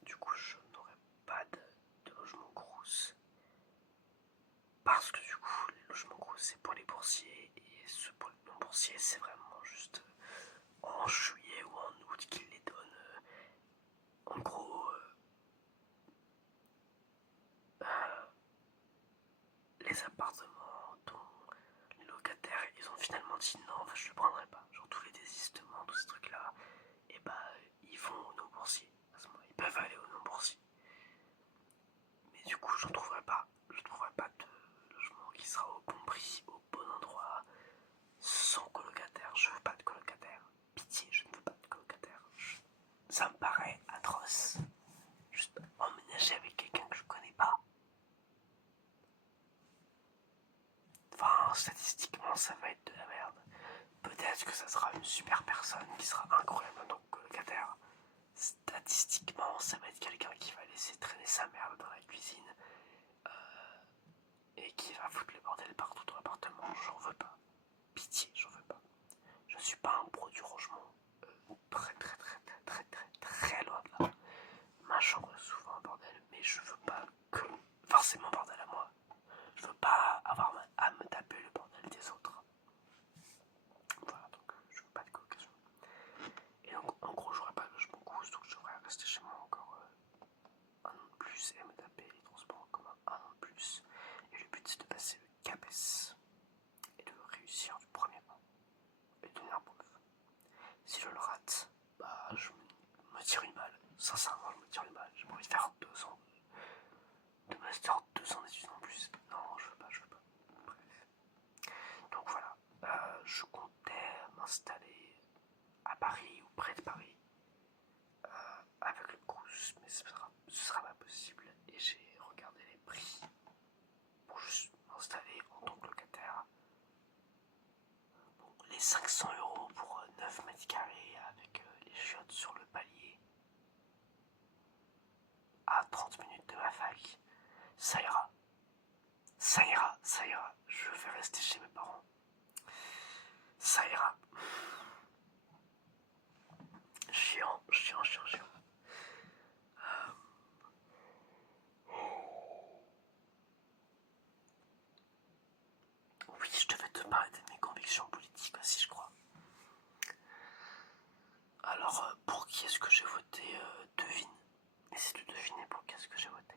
Du coup je n'aurai pas de logement Crous. Parce que du coup les logements Crous c'est pour les boursiers et ceux pour les non boursiers c'est vraiment juste en juillet ou en août qu'ils les donnent. En gros les appartements dont les locataires ils ont finalement dit non, enfin, je le prendrai pas. Genre tous les désistements, tous ces trucs là, et bah ils vont aux non boursiers. À ce moment, ils peuvent aller aux non boursiers. Mais du coup, je ne trouverai pas de logement qui sera au bon prix, au bon endroit, sans colocataire. Je veux pas de colocataire. Pitié, je ne veux pas de colocataire. Ça me paraît atroce. Juste emménager avec quelqu'un que je connais pas. Enfin, statistiquement, ça va être de la merde. Peut-être que ça sera une super personne qui sera incroyable en tant que colocataire. Statistiquement, ça va être quelqu'un qui va laisser traîner sa merde dans la cuisine et qui va foutre le bordel partout dans l'appartement. J'en veux pas. Pitié, j'en veux pas. Je suis pas un pro du rangement. Très loin de là. Ma chambre est souvent un bordel, mais je veux pas que forcément bordel à moi. Je veux pas avoir à me taper le bordel des autres. Voilà, donc je veux pas de colocation. Et donc en gros j'aurais pas de logement Crous, donc je devrais rester chez moi encore un an de plus et me taper les transports en commun un an de plus. Et le but c'est de passer le CAPES et de réussir du premier coup et de devenir prof. Si je le rate, bah je me tire une balle. Sincèrement je me tire une balle. J'ai pas envie de faire 2 ans de master, 2 ans d'études en plus. Non, je veux pas. Bref. Donc voilà, je comptais m'installer à Paris ou près de Paris avec le Crous, mais ce sera pas possible. Et j'ai regardé les prix pour juste m'installer en tant que locataire. Bon, les 500 € pour 9 mètres carrés avec les chiottes sur le palier à 30 minutes de ma fac, ça ira. Je vais rester chez mes parents. Ça ira. Chiant. Oui, je devais te parler de mes convictions politiques aussi, je crois. Alors, pour qui est-ce que j'ai voté? Devine. Essaie de deviner pour qui est-ce que j'ai voté.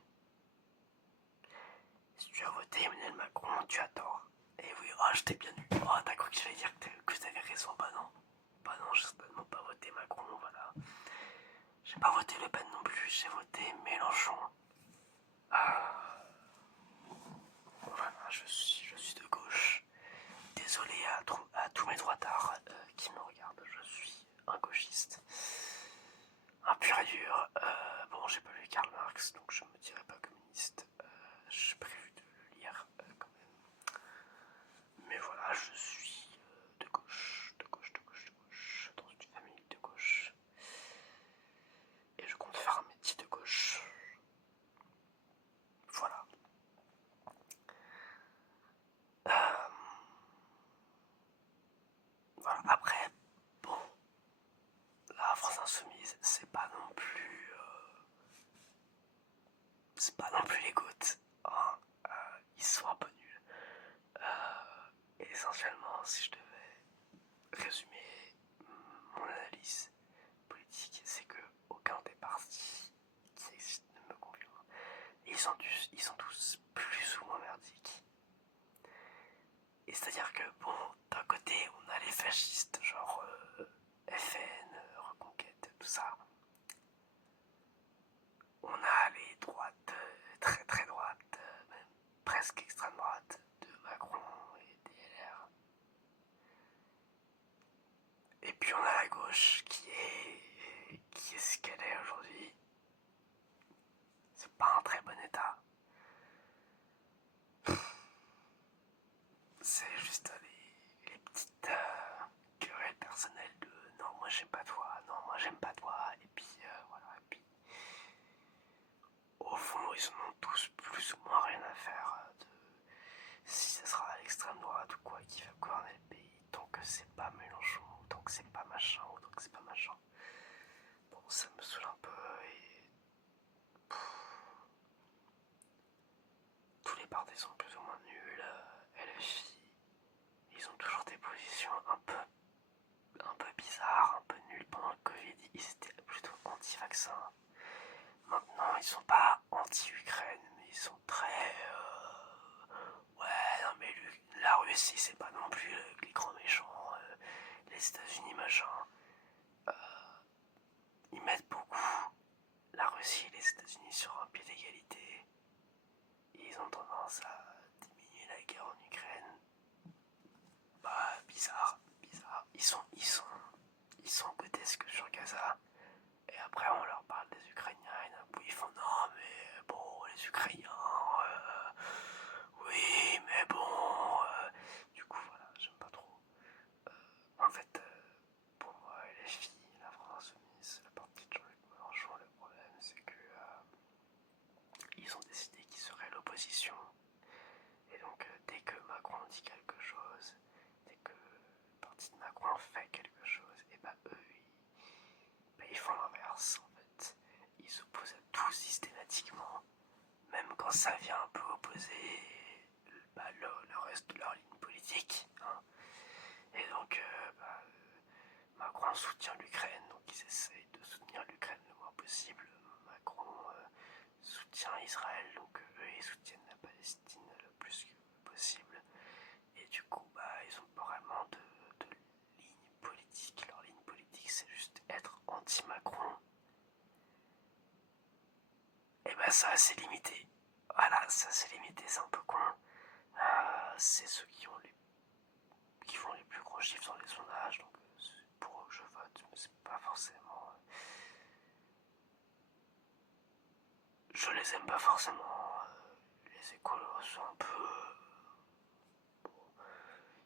Si tu as voté Emmanuel Macron, tu as tort. Et oui, oh, je t'ai bien eu. Oh, t'as cru que j'allais dire que t'avais raison? Bah non. J'ai certainement pas voté Macron, voilà. J'ai pas voté Le Pen non plus, j'ai voté Mélenchon. Voilà, je suis de gauche. Désolé à tous mes droitards qui me regardent, je suis un gauchiste. Un pur et dur. Bon, j'ai pas lu Karl Marx, donc je me dirais pas communiste. J'ai prévu de le lire quand même. Mais voilà, je suis de gauche, dans une famille de gauche. Et je compte faire un métier de gauche. Voilà. essentiellement, si je devais résumer mon analyse politique, c'est que aucun des partis qui existent ne me convient. Ils sont tous plus ou moins merdiques. Et c'est-à-dire que, bon, d'un côté, on a les fascistes, genre FN, Reconquête, tout ça. On a les droites, très très droites, même presque extrême droite, de Macron et des LR. Et puis on a la gauche qui est ce qu'elle est aujourd'hui. C'est pas un très bon état. C'est juste les petites querelles personnelles de non moi j'aime pas toi, non moi j'aime pas toi, et puis voilà, et puis au fond ils en ont tous plus ou moins rien à faire de si ce sera à l'extrême droite ou quoi qui va gouverner le pays, tant que c'est pas Mélenchon, tant que c'est pas machin, ou tant que c'est pas machin. Bon, ça me saoule un peu et tous les partis sont plus ou moins nuls. LFI, ils ont toujours des positions un peu bizarres, un peu nulles pendant le Covid. Ils étaient plutôt anti-vaccin. Maintenant, ils sont pas anti-Ukraine, mais ils sont très. Ouais, non, mais la Russie, c'est pas non plus les grands méchants. Les États-Unis, machin. Ils mettent beaucoup la Russie et les États-Unis sur un pied d'égalité. Ils ont tendance à diminuer la guerre en Ukraine. Bah, bizarre. Ils sont grotesques sur Gaza. Et après, on leur parle des Ukrainiens. Et d'un coup, ils font non, mais bon, les Ukrainiens. Oui, mais bon. Du coup, voilà, j'aime pas trop. En fait, pour moi, les filles, la France Insoumise, la partie de Jean-Luc Mélenchon, le problème, c'est que ils ont décidé qu'ils seraient l'opposition. Et donc, dès que Macron dit quelque chose, dès que le parti de Macron fait quelque chose, et bah eux, ils font l'inverse en fait. Ils s'opposent à tout systématiquement, même quand ça vient un peu opposer le reste de leur ligne politique. Hein. Et donc, Macron soutient l'Ukraine, donc ils essayent de soutenir l'Ukraine le moins possible. Macron soutient Israël, donc eux ils soutiennent la Palestine le plus que possible. Et du coup, ils ont pas vraiment de ligne politique. Leur ligne politique, c'est juste être anti-Macron. Et ça, c'est limité. Voilà, ça, c'est limité, c'est un peu con. C'est ceux qui font les plus gros chiffres dans les sondages, donc c'est pour eux que je vote, mais c'est pas forcément. Je les aime pas forcément. Les écolos sont un peu.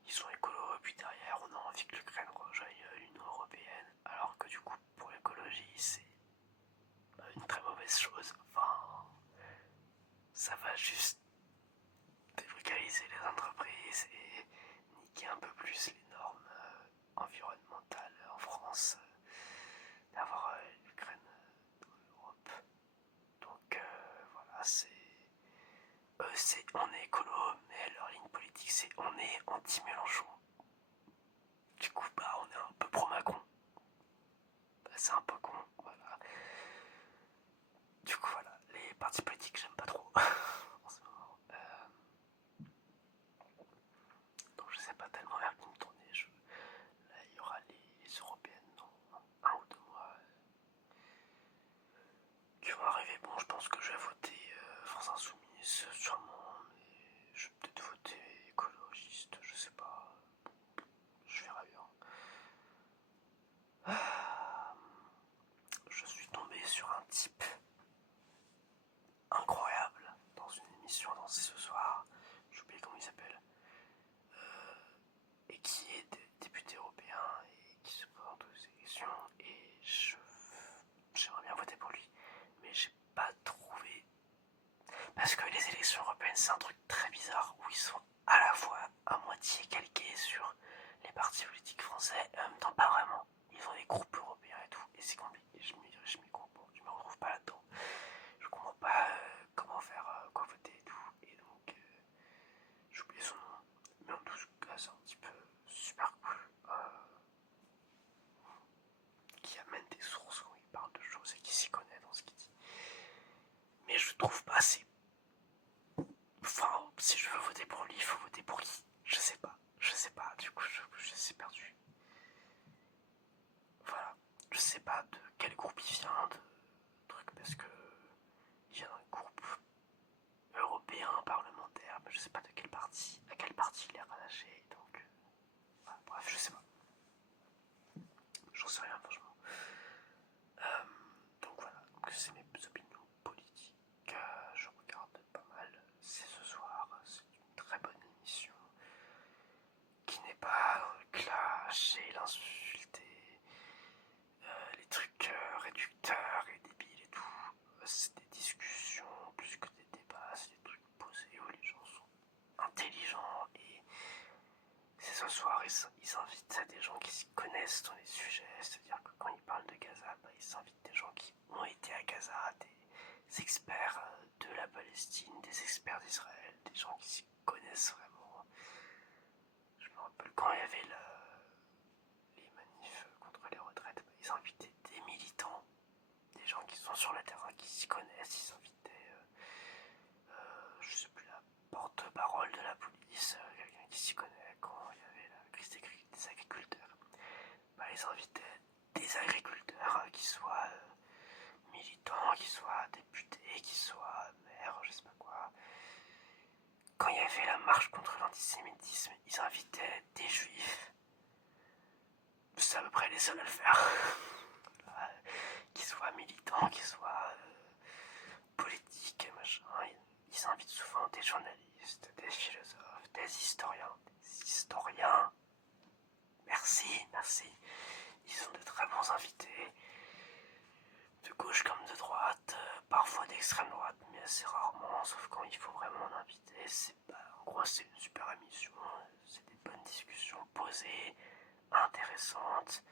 Ils sont écolos, et puis derrière, on a envie que l'Ukraine rejoigne l'Union Européenne, alors que du coup, pour l'écologie, c'est une très mauvaise chose. Enfin, ça va juste délocaliser les entreprises et niquer un peu plus les normes environnementales en France, d'avoir l'Ukraine dans l'Europe. Donc voilà, on est écolo, mais leur ligne politique c'est on est anti-Mélenchon. Du coup, on est un peu pro-Macron. C'est un peu con, voilà. Du coup, voilà, les partis politiques, j'aime pas trop en ce moment. Donc, je sais pas tellement vers qui me tourner. Là, il y aura les européennes dans 1 ou 2 mois qui vont arriver. Bon, je pense que je vais voter France Insoumise, sûrement, mais je vais peut-être voter écologiste, je sais pas. Je verrai bien. Je suis tombé sur un type incroyable dans une émission lancée ce soir. J'ai oublié comment il s'appelle. Et qui est député européen et qui se présente aux élections. Et j'aimerais bien voter pour lui, mais j'ai pas trouvé. Parce que les élections européennes, c'est un truc très bizarre où ils sont à la fois à moitié calqués sur les partis politiques français et en même temps pas vraiment. Ils ont des groupes européens et tout, et c'est compliqué. Je me retrouve pas là-dedans. Je comprends pas comment faire, quoi voter et tout. Et donc, j'ai oublié son nom. Mais en tout cas, c'est un petit cracher, l'insulter, les trucs réducteurs et débiles et tout. C'est des discussions plus que des débats, c'est des trucs posés où les gens sont intelligents et ce soir ils invitent des gens qui s'y connaissent dans les sujets, c'est-à-dire que quand ils parlent de Gaza, ils invitent des gens qui ont été à Gaza, des experts de la Palestine, des experts d'Israël, des gens qui s'y connaissent vraiment. Je me rappelle quand il y avait les manifs contre les retraites, ils invitaient des militants, des gens qui sont sur le terrain, qui s'y connaissent, ils invitaient, je sais plus, la porte-parole de la police, quelqu'un qui s'y connaît quand il y avait la crise des agriculteurs. Ils invitaient des agriculteurs qui soient militants, qui soient députés, qui soient maires, je sais pas quoi. Quand il y avait la marche contre l'antisémitisme, ils invitaient des juifs. C'est à peu près les seuls à le faire. Qu'ils soient militants, qu'ils soient politiques, machin. Ils invitent souvent des journalistes, des philosophes, des historiens. Merci. Ils sont de très bons invités. De gauche comme de droite, parfois d'extrême droite, mais assez rarement, sauf quand il faut vraiment en inviter. En gros, c'est une super émission, c'est des bonnes discussions posées, intéressantes.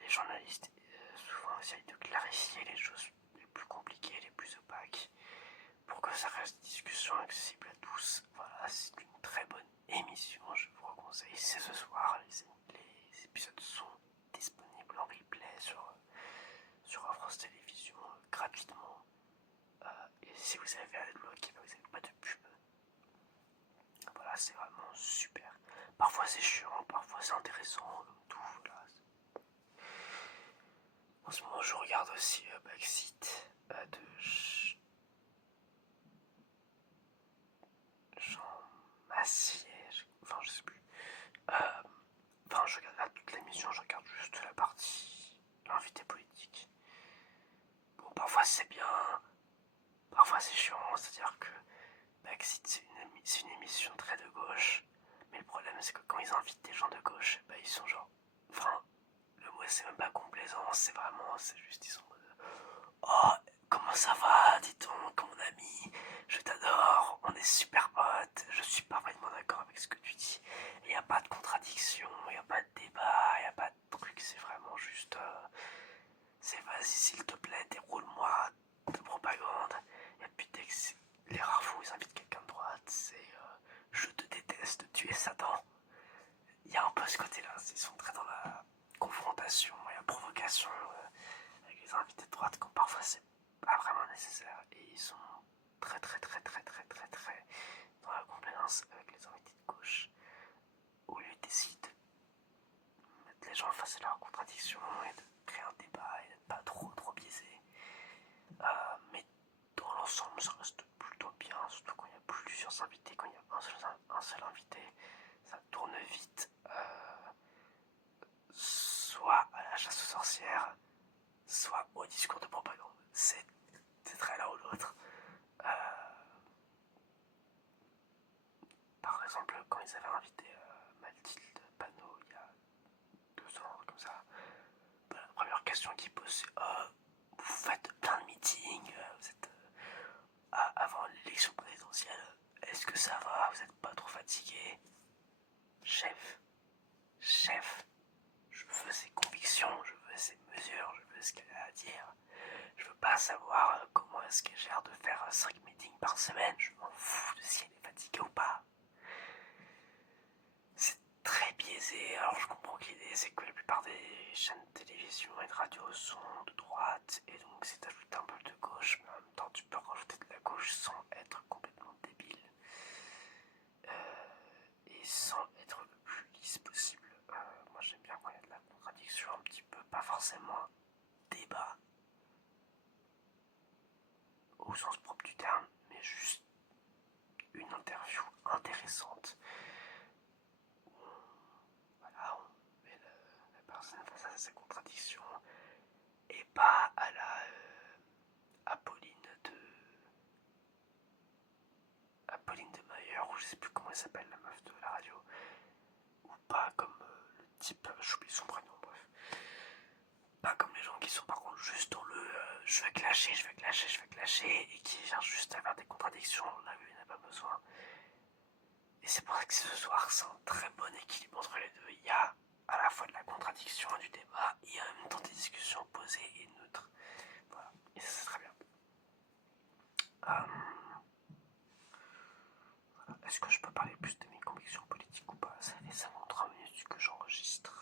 Les journalistes souvent essayent de clarifier les choses les plus compliquées, les plus opaques, pour que ça reste une discussion accessible à tous. Voilà, c'est une très bonne émission, je vous conseille. C'est ce soir, les épisodes sont disponibles en replay sur France Télévisions gratuitement. Et si vous avez AdBlock, vous n'avez pas de pub. Voilà, c'est vraiment super. Parfois c'est chiant, parfois c'est intéressant, tout. Voilà. En ce moment, je regarde aussi Backseat de Jean Massier. Enfin, je sais plus. Je regarde là toute l'émission, je regarde juste la partie l'invité politique. Bon, parfois c'est bien, parfois c'est chiant, c'est-à-dire que Backseat c'est une émission très de gauche, mais le problème c'est que quand ils invitent des gens de gauche, ils sont genre, enfin, le mot c'est même pas complaisant, c'est juste ils sont en mode, oh, comment ça va, dis donc, mon ami, je t'adore, on est super potes, je suis parfaitement d'accord avec ce que tu dis, il n'y a pas de contradiction, il n'y a pas de débat, il n'y a pas de truc, c'est vraiment juste, c'est vas-y s'il te plaît, déroule-moi de propagande, et puis dès que les rares fois où ils invitent quelqu'un de droite, c'est je te déteste, tu es Satan. Il y a un peu ce côté-là, ils sont très dans la confrontation et la provocation avec les invités de droite quand parfois c'est pas vraiment nécessaire, et ils sont très dans la complaisance avec les invités de gauche, au lieu d'essayer de mettre les gens face à leurs contradictions et de créer un débat et d'être pas trop biaisé. Mais dans l'ensemble ça reste plutôt bien, surtout quand il y a plusieurs invités. Quand il y a un seul invité, ça tourne vite, soit à la chasse aux sorcières, soit au discours de propagande. C'est très l'un ou l'autre. Par exemple, quand ils avaient invité Mathilde Panot il y a 2 ans, comme ça, la première question qu'ils posent c'est vous faites plein de meetings, vous êtes avant l'élection présidentielle, est-ce que ça va, vous n'êtes pas trop fatigué? Chef, je veux ses convictions, je veux ses mesures, je veux ce qu'elle a à dire. Je veux pas savoir comment est-ce qu'elle gère de faire 5 meetings par semaine, je m'en fous de si elle est fatiguée ou pas. C'est très biaisé, alors je comprends que l'idée c'est que la plupart des chaînes de télévision et de radio sont de droite, et donc c'est d'ajouter un peu de gauche, mais en même temps tu peux rajouter de la gauche sans être complètement débile. Et sans être le plus lisse possible. Moi j'aime bien quand il y a de la contradiction un petit peu, pas forcément un débat au sens propre du terme, mais juste une interview intéressante où on met la personne face à ses contradictions et pas à la Apolline de Mailleur, ou je sais plus comment elle s'appelle, la meuf de la radio, ou pas comme type, j'oublie son prénom, bref. Pas comme les gens qui sont par contre juste dans le je vais clasher, et qui cherchent juste à faire des contradictions là où il n'y en a pas besoin. Et c'est pour ça que ce soir, c'est un très bon équilibre entre les deux. Il y a à la fois de la contradiction et du débat, et en même temps des discussions posées et neutres. Voilà, et ça c'est très bien. Voilà. Est-ce que je peux parler plus de mes convictions politiques ou pas? Ça fait 53 minutes que j'enregistre.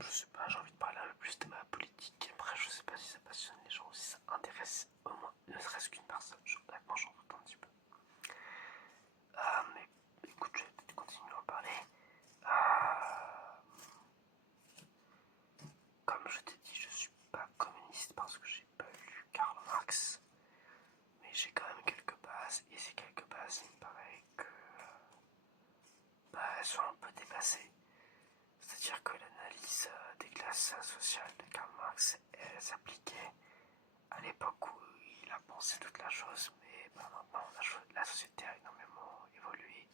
Je sais pas, j'ai envie de parler un peu plus de ma politique. Après, je sais pas si ça passionne les gens ou si ça intéresse au moins, ne serait-ce qu'une personne. Honnêtement, j'en doute un petit peu. Mais écoute, je vais peut-être continuer à en parler. Comme je t'ai dit, je suis pas communiste parce que j'ai pas lu Karl Marx. Mais j'ai quand même quelques bases. Et ces quelques bases, il me paraît que elles sont un peu dépassées. C'est-à-dire que l'analyse des classes sociales de Karl Marx s'appliquait à l'époque où il a pensé toute la chose, mais maintenant la société a énormément évolué.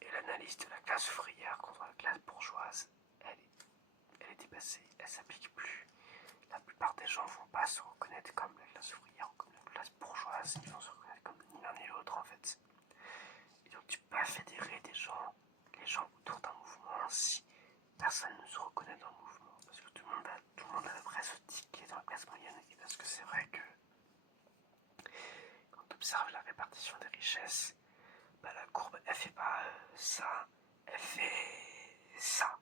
Et l'analyse de la classe ouvrière contre la classe bourgeoise, elle est dépassée, elle s'applique plus. La plupart des gens vont pas se reconnaître comme la classe ouvrière ou comme la classe bourgeoise, ils vont se reconnaître comme ni l'un ni l'autre en fait. Et donc tu peux pas fédérer les gens autour d'un mouvement si personne ne se reconnaît dans le mouvement. Parce que tout le monde a la presse qui est dans la classe moyenne. Et parce que c'est vrai que quand tu observes la répartition des richesses, la courbe elle fait pas ça, elle fait ça.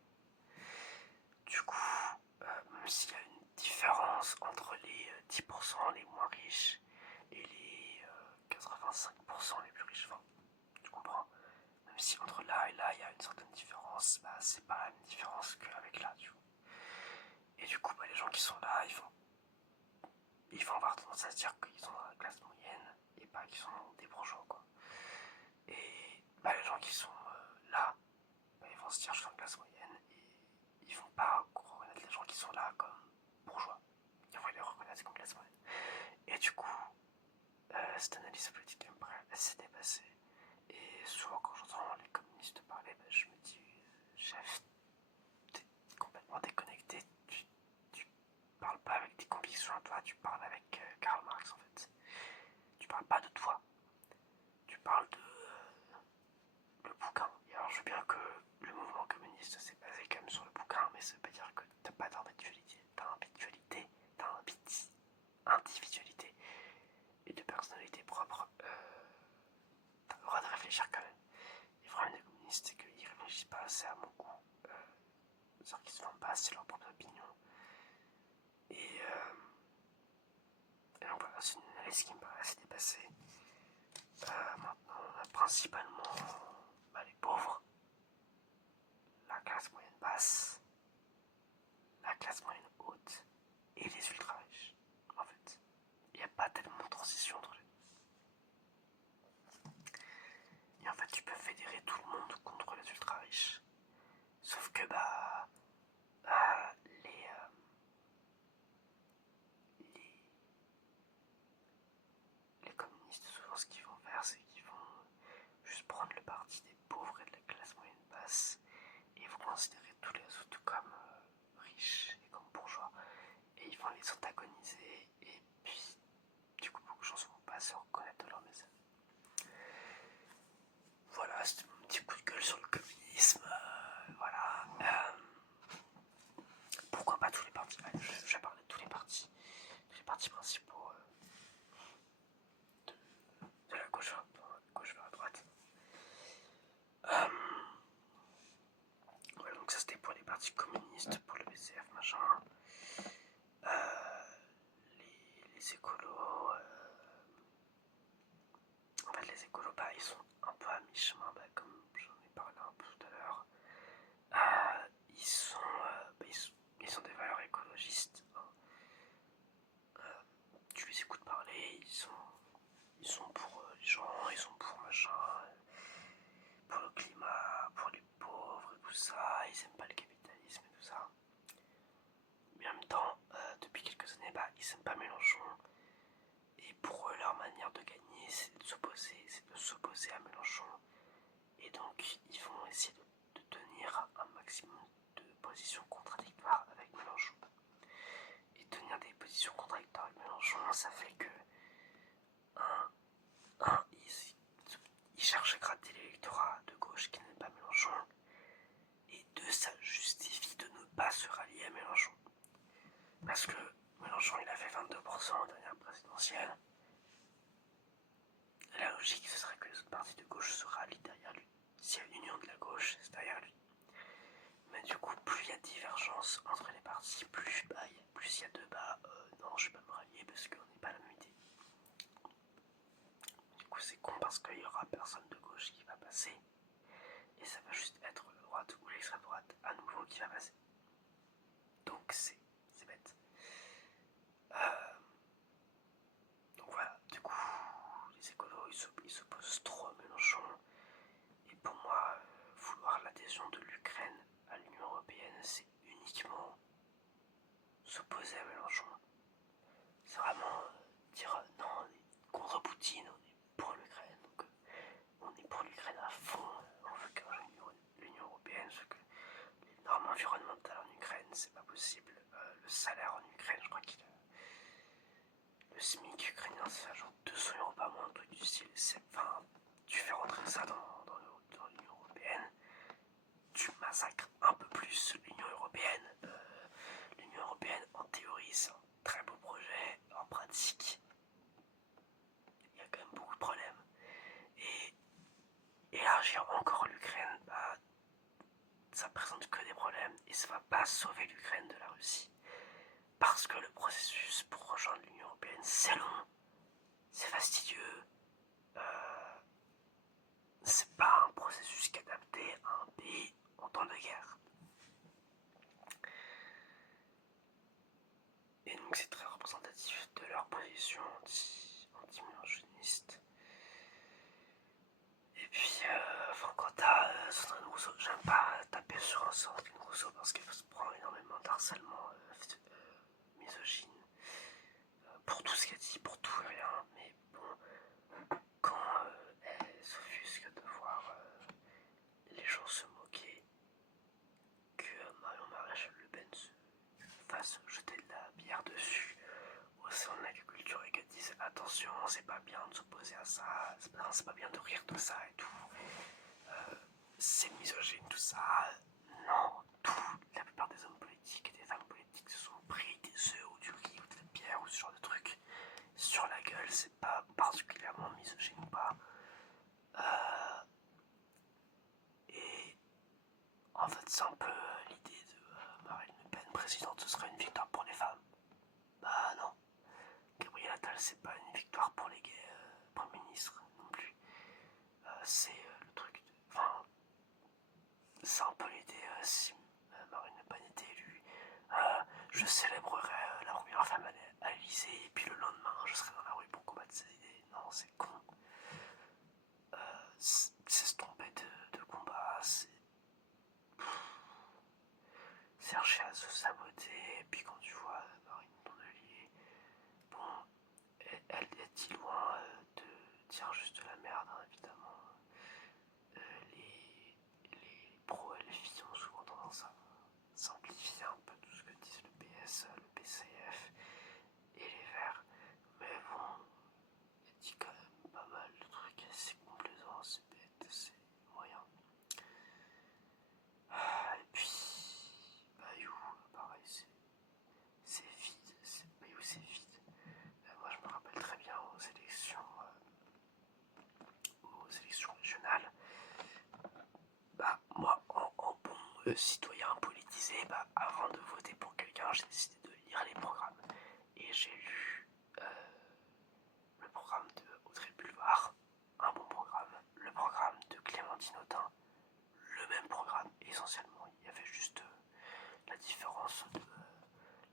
Du coup, même s'il y a une différence entre les 10% les moins riches et les 85% les plus riches, enfin, tu comprends? Même si entre là et là il y a une certaine différence, c'est pas la même différence qu'avec là, tu vois. Et du coup, les gens qui sont là, ils vont avoir tendance à se dire qu'ils sont dans la classe moyenne et pas qu'ils sont des bourgeois, quoi. Et les gens qui sont là, ils vont se dire je suis dans la classe moyenne et ils vont pas reconnaître les gens qui sont là comme bourgeois. Ils vont les reconnaître comme classe moyenne. Et du coup, cette analyse politique me paraît assez dépassée. Et souvent quand j'entends les communistes parler, je me dis chef, t'es complètement déconnecté, tu parles pas avec tes convictions à toi, tu parles avec Karl Marx en fait. Tu parles pas de toi, tu parles de le bouquin. Et alors je veux bien que le mouvement communiste s'est basé quand même sur le bouquin, mais ça veut pas dire que t'as pas d'individualité, individualité et de personnalité propre. T'as le droit de réfléchir quand même. Le problème des communistes, c'est qu'ils réfléchissent pas assez à mon goût. C'est-à-dire qu'ils se font pas assez leurs propres opinions. Et donc voilà, c'est une analyse qui me paraît assez dépassée. Maintenant, on a principalement les pauvres, la classe moyenne basse, la classe moyenne haute et les ultra riches. En fait, il n'y a pas tellement de transition entre les deux. Et en fait, tu peux fédérer tout le monde contre les ultra riches. Sauf que les communistes, souvent ce qu'ils vont faire, c'est qu'ils vont juste prendre le parti des pauvres et de la classe moyenne basse et ils vont considérer tous les autres comme riches et comme bourgeois et ils vont les antagoniser et puis du coup beaucoup de gens ne vont pas se reconnaître de leur message. Voilà, c'était mon petit coup de gueule sur le communisme. Voilà. Pourquoi pas tous les partis? Allez, je vais parler de tous les partis principaux de la gauche vers la droite. Voilà, donc ça c'était pour les partis communistes, pour le BCF, machin. Les écolos. En fait, les écolos, ils sont un peu à mi-chemin, comme j'en ai parlé un peu tout à l'heure. Ils sont des valeurs écologistes. Tu les écoutes parler, ils sont pour les gens, ils sont pour machin, pour le climat, pour les pauvres et tout ça. Ils aiment pas le capitalisme et tout ça. Mais en même temps, depuis quelques années, ils aiment pas Mélenchon. Et pour eux, leur manière de gagner, c'est de s'opposer à Mélenchon et donc ils vont essayer de tenir un maximum de positions contradictoires avec Mélenchon. Et tenir des positions contradictoires avec Mélenchon, ça fait que il cherche à gratter l'électorat de gauche qui n'est pas Mélenchon, et deux, ça justifie de ne pas se rallier à Mélenchon. Parce que Mélenchon, il a fait 22% aux dernières présidentielles. La logique, ce serait que les autres partis de gauche se rallient derrière lui. S'il y a une union de la gauche, c'est derrière lui. Mais du coup, plus il y a divergence entre les partis, plus il y a de non, je vais pas me rallier parce qu'on n'est pas la même idée. Du coup, c'est con parce qu'il y aura personne de gauche qui va passer. Et ça va juste être la droite ou l'extrême droite à nouveau qui va passer. Donc c'est bête. Donc voilà, du coup, les écolos ils s'opposent trop à Mélenchon. Et pour moi, vouloir l'adhésion de l'Ukraine à l'Union Européenne, c'est uniquement s'opposer à Mélenchon. C'est vraiment dire non, on est contre Poutine, on est pour l'Ukraine. Donc on est pour l'Ukraine à fond. On veut que l'Union Européenne, ce que les normes environnementales en Ukraine, c'est pas possible. Le salaire en Ukraine, je crois qu'il a. Le SMIC ukrainien, c'est genre 200 € par mois, un truc du style. Enfin, tu fais rentrer ça dans l'Union Européenne, tu massacres un peu plus l'Union Européenne. L'Union Européenne, en théorie, c'est un très beau projet. En pratique, il y a quand même beaucoup de problèmes. Et élargir encore l'Ukraine, ça présente que des problèmes et ça va pas sauver l'Ukraine de la Russie. Parce que le processus pour rejoindre l'Union Européenne, c'est long, c'est fastidieux, c'est pas un processus qui est adapté à un pays en temps de guerre. Et donc c'est très représentatif de leur position anti-mélangioniste. Et puis, quant à Sandrine Rousseau, j'aime pas taper sur un Sandrine Rousseau parce qu'elle se prend énormément d'harcèlement misogyne pour tout ce qu'elle dit, pour tout et rien. Mais bon, quand elle s'offusque de voir les gens se moquer, que Marion Maréchal Le Pen se fasse jeter de la bière dessus au sein de l'agriculture et qu'elle dise attention, c'est pas bien de s'opposer à ça, c'est pas bien de rire de ça et tout. C'est misogyne tout ça. Non, la plupart des hommes politiques et des femmes politiques se sont pris des œufs ou du riz ou de la bière ou ce genre de trucs sur la gueule, c'est pas particulièrement misogyne ou pas. Et en fait, c'est un peu l'idée de Marine Le Pen présidente, ce serait une victoire pour les femmes. Bah non. Gabriel Attal, c'est pas une victoire pour les gays Premier ministre non plus. C'est le truc de. Enfin, c'est un peu l'idée si Marine Le Pen était élue. Je célébrerai la première femme à l'Elysée et puis le lendemain, je serai dans la rue pour combattre ses idées. Non, c'est con. C'est se tromper de combat, c'est chercher à se saboter. Et puis quand tu vois Marine Tondelier, bon, elle est loin de dire juste de la merde, hein, évidemment. Les pro-LFI ont souvent tendance à simplifier un peu tout ce que disent le PS, le PCF et les Verts. Mais bon, elle dit quand même pas mal de trucs assez complaisants, c'est bête, c'est moyen. Et puis, Bayou, pareil, c'est vide. Bayou, c'est vide. Moi, je me rappelle très bien aux élections régionales. Moi, en bon citoyen politisé, avant de voter pour quelqu'un, j'ai décidé de lire les programmes. Et j'ai lu le programme de Audrey Pulvar, un bon programme, le programme de Clémentine Autain, le même programme essentiellement. Il y avait juste la différence de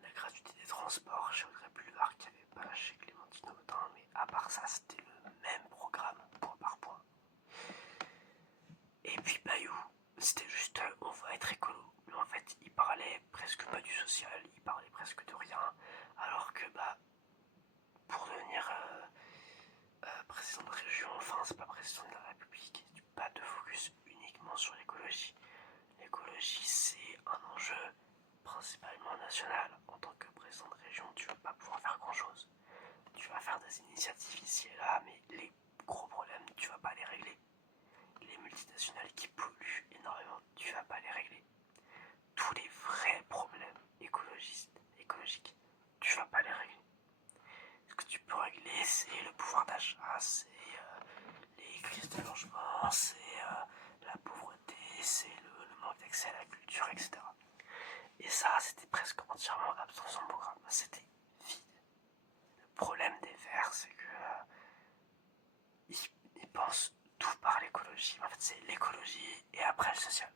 la gratuité des transports chez Audrey Pulvar qu'il n'y avait pas chez Clémentine Autain, mais à part ça, c'était le même programme, point par point. Et puis Bayou, c'était juste on va être écolo. Mais en fait, il parlait presque pas du social, il parlait presque de rien. Alors que pour devenir président de région, enfin c'est pas président de la République, pas de focus effectivement sur l'écologie. L'écologie, c'est un enjeu principalement national. En tant que président de région, tu vas pas pouvoir faire grand chose. Tu vas faire des initiatives ici et là, mais les gros problèmes, tu vas pas les régler. Les multinationales qui polluent énormément, tu vas pas les régler. Tous les vrais problèmes écologiques, tu vas pas les régler. Ce que tu peux régler, c'est le pouvoir d'achat, c'est les crises de logement, c'est la pauvreté, c'est le manque d'accès à la culture, etc. Et ça, c'était presque entièrement absent de son programme. C'était vide. Le problème des Verts, c'est que ils pensent tout par l'écologie. En fait, c'est l'écologie et après le social.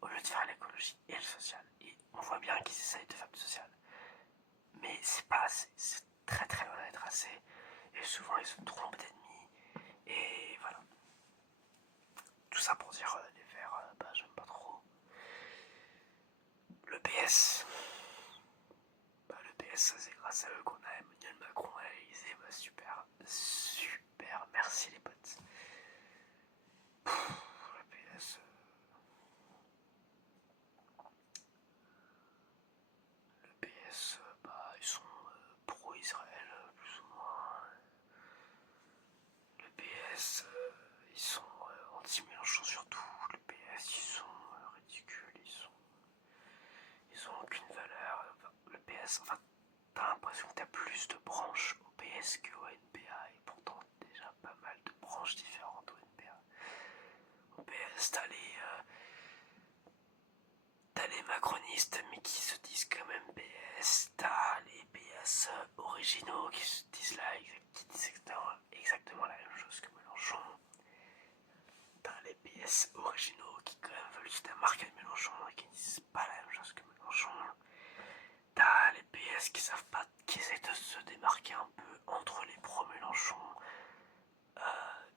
Au lieu de faire l'écologie et le social. Et on voit bien qu'ils essayent de faire du social. Mais c'est pas assez. C'est très très loin d'être assez. Et souvent, ils se trompent d'ennemis. Et voilà. Tout ça pour dire les Verts, j'aime pas trop. Le PS. Le PS, c'est grâce à eux qu'on a Emmanuel Macron à l'Elysée. Super. Super. Merci les potes. Le PS. Le PS, ils sont pro-Israël, plus ou moins. Le PS, ils sont anti-Mélenchon surtout. Le PS, ils sont ridicules, ils ont aucune valeur. Le PS, t'as l'impression que t'as plus de branches au PS qu'au NPA, et pourtant déjà pas mal de branches différentes au NPA. Au PS, t'as les macronistes mais qui se disent quand même PS, t'as les PS originaux qui se disent là, qui disent exactement la même chose que Mélenchon. T'as les PS originaux qui quand même veulent se démarquer de Mélenchon et qui disent pas la même chose que Mélenchon. T'as les PS qui savent pas, qui essaient de se démarquer un peu entre les pro-Mélenchon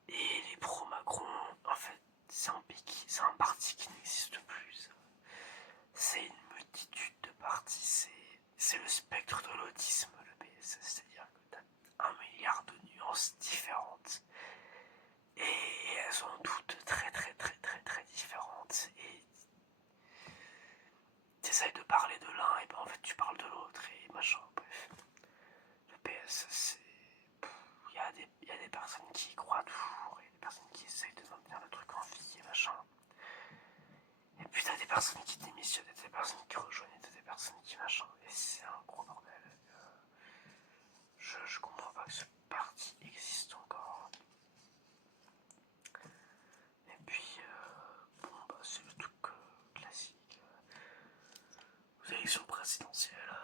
et les pro-Macron. En fait, c'est un parti qui n'existe plus. C'est une multitude de partis, c'est le spectre de l'autisme, le PS. C'est-à-dire que t'as 1 milliard de nuances différentes. Et elles sont toutes très très très très très différentes. Et t'essayes de parler de l'un, et ben en fait tu parles de l'autre, et machin, bref. Le PS, c'est... Il y a des personnes qui y croient toujours, il y a des personnes qui essayent de maintenir le truc en vie, et machin. Et puis t'as des personnes qui démissionnent, t'as des personnes qui rejoignent, t'as des personnes qui machin, et c'est un gros bordel. Je comprends pas que ce parti existe encore. Et puis, c'est le truc classique. Aux élections présidentielles,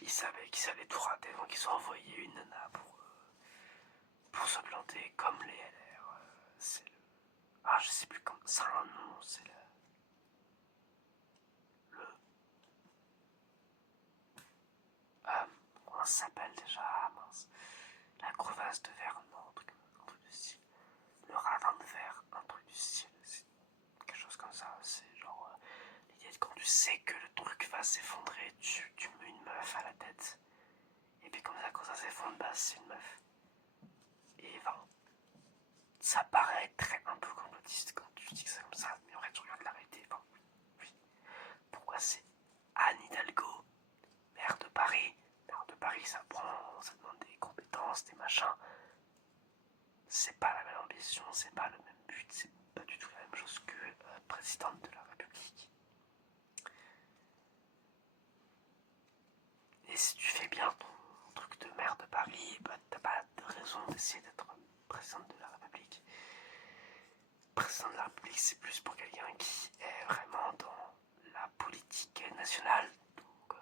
ils savaient qu'ils allaient tout rater, donc ils ont envoyé une nana pour se planter, comme les LR. C'est le... Ah, je sais plus comment... Ça a un nom, c'est le... Comment ça s'appelle déjà? Mince. La crevasse de verre, non, un truc du style. Le ravin de verre, un truc du style. C'est quelque chose comme ça. C'est genre l'idée de quand tu sais que le truc va s'effondrer, tu mets une meuf à la tête. Et puis comme ça, quand ça s'effondre, c'est une meuf. Et ça paraît un peu complotiste quand tu dis que c'est comme ça, mais en fait, tu regardes la réalité. Oui. Pourquoi c'est Anne Hidalgo, maire de Paris? Maire de Paris, ça demande des compétences, des machins. C'est pas la même ambition, c'est pas le même but, c'est pas du tout la même chose que présidente de la République. Et si tu fais bien ton truc de maire de Paris, t'as pas de raison d'essayer d'être présidente de la République. Président de la République, c'est plus pour quelqu'un qui est vraiment dans la politique nationale, donc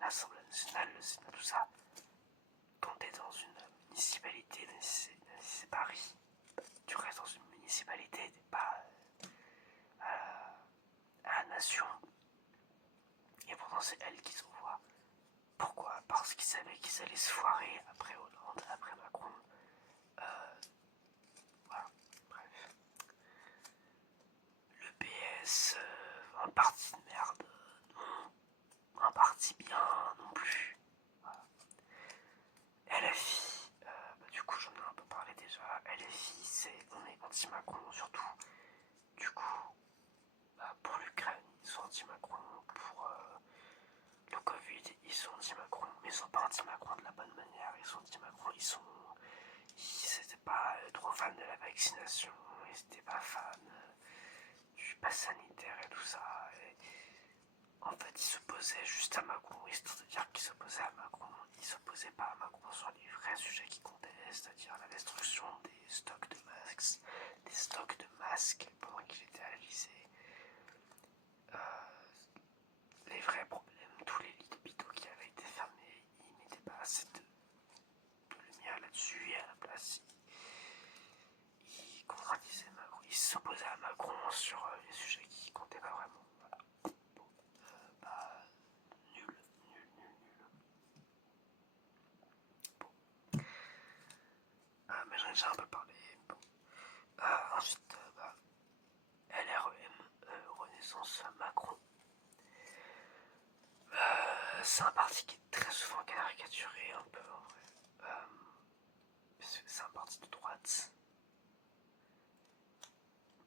l'Assemblée nationale, le Sénat, tout ça. Quand t'es dans une municipalité, c'est Paris, tu restes dans une municipalité, t'es pas à la nation. Et pourtant, c'est elle qui s'envoie. Pourquoi? Parce qu'ils savaient qu'ils allaient se foirer après Hollande, après Macron. Voilà, bref. Le PS, un parti de merde, non. Un parti bien, non plus. Voilà. LFI, du coup j'en ai un peu parlé déjà. LFI, anti-Macron surtout. Du coup, pour l'Ukraine, ils sont anti-Macron. Pour le Covid, ils sont anti-Macron. Mais ils sont pas anti-Macron de la bonne manière. Ils sont anti-Macron. Ils n'étaient pas trop fans de la vaccination. Ils n'étaient pas fans du pass sanitaire et tout ça. Et en fait, ils s'opposaient juste à Macron, histoire de dire qu'ils s'opposaient à Macron. Ils s'opposaient pas à Macron sur les vrais sujets qui comptaient, c'est-à-dire la destruction des stocks de masques pendant qu'il était à l'Elysée. Les vrais problèmes, tous les lits d'hôpitaux qui avaient été fermés, ils mettaient pas assez de lumière là-dessus et à la place, ils contradisaient Macron. Ils s'opposaient à Macron sur les sujets qui comptaient pas vraiment. Voilà. Bon, nul. Bon. Mais j'en ai déjà un peu parlé. Bon. Ensuite, LREM, Renaissance Macron. C'est un parti qui est très souvent caricaturé un peu en vrai. Parce que c'est un parti de droite.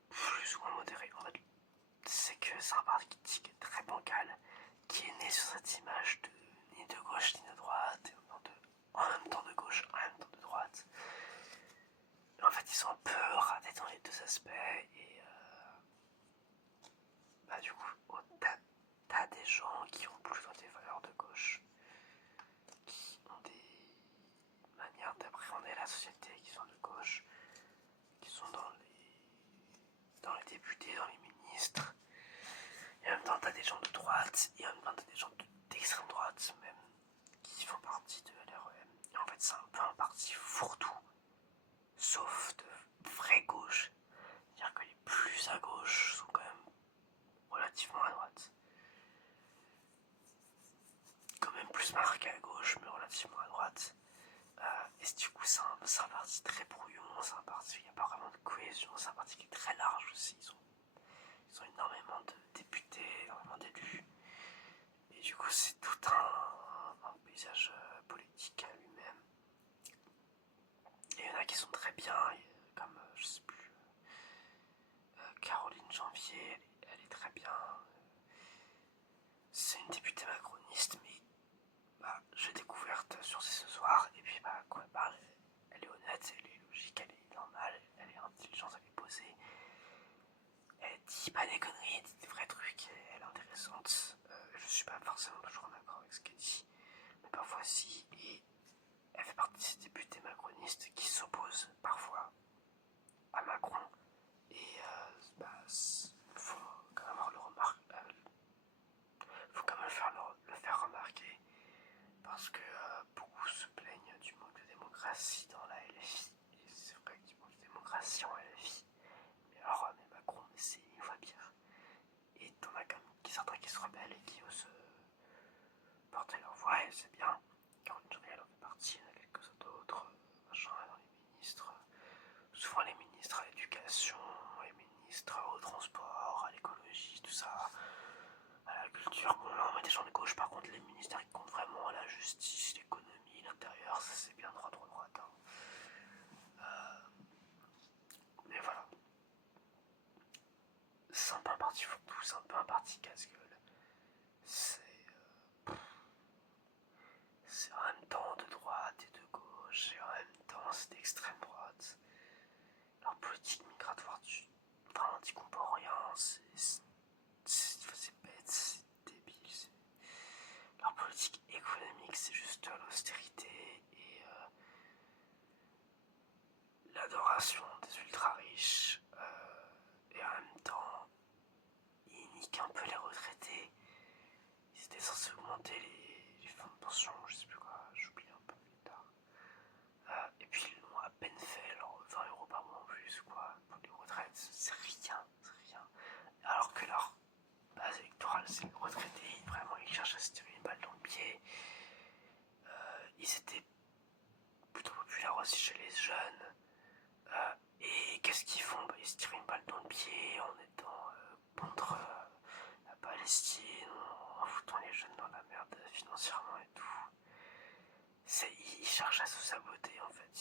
Plus ou moins modéré. En fait, c'est que c'est un parti qui est très bancal, qui est né sur cette image de ni de gauche ni de droite, en même temps de gauche, en même temps de droite. Et en fait, ils sont un peu ratés dans les deux aspects et du coup, t'as des gens qui ont plutôt des valeurs de gauche, qui ont des manières d'appréhender la société qui sont de gauche, qui sont dans les députés, dans les ministres. Et en même temps, t'as des gens de droite, et en même temps, t'as des gens d'extrême droite, même, qui font partie de LREM. Et en fait, c'est un peu un parti fourre-tout, sauf de vraie gauche. C'est-à-dire que les plus à gauche sont quand même relativement à droite. Quand même plus marqué à gauche, mais relativement à droite. Et du coup, c'est un parti très brouillon, c'est un parti où il n'y a pas vraiment de cohésion, c'est un parti qui est très large aussi. Ils ont énormément de députés, énormément d'élus. Et du coup, c'est tout un paysage politique à lui-même. Et il y en a qui sont très bien, comme, je sais plus, Caroline Janvier, elle est très bien. C'est une députée macroniste, mais j'ai découverte sur ce soir. Et puis, quand elle parle, elle est honnête, elle est logique, elle est normale, elle est intelligente, elle est posée. Elle dit pas des conneries, elle dit des vrais trucs, elle est intéressante. Je suis pas forcément toujours en accord avec ce qu'elle dit, mais parfois si. Et elle fait partie de ces députés macronistes qui s'opposent parfois à Macron. Et faut quand même faut quand même le faire remarquer, parce que beaucoup se plaignent du manque de démocratie dans la LFI. Et c'est vrai qu'il manque de démocratie en LFI. Mais alors, mais Macron, c'est une fois pire. Et t'en as quand même certains qui se rebellent et qui osent porter leur voix, et c'est bien. Caroline Janvier, elle en fait partie, il y en a quelques d'autres, dans les ministres. Souvent les ministres à l'éducation, les ministres au transport, à l'écologie, tout ça, à la culture. Bon, là on met des gens de gauche, par contre les ministères qui comptent vraiment à la justice, l'économie, l'intérieur, ça c'est bien droite. Mais voilà. C'est un peu un parti fourre-tout, c'est un peu un parti casse-gueule. C'est en même temps de droite et de gauche, et en même temps c'est d'extrême droite. Leur politique migratoire, on n'y comprend rien, c'est bête, c'est débile. Leur politique économique, c'est juste l'austérité et l'adoration des ultra riches. Et en même temps, ils niquent un peu les retraités. Ils étaient censés augmenter les fonds de pension, je sais plus quoi, j'oublie un peu plus tard. Et puis ils l'ont à peine fait, alors 20 € par mois en plus, quoi, pour les retraites, c'est rien. Alors que leur base électorale, c'est les retraités, vraiment ils cherchent à se tirer une balle dans le pied. Ils étaient plutôt populaires aussi chez les jeunes. Et qu'est-ce qu'ils font? Ils se tirent une balle dans le pied en étant contre la Palestine, en foutant les jeunes dans la merde financièrement et tout. Ils cherchent à se saboter en fait.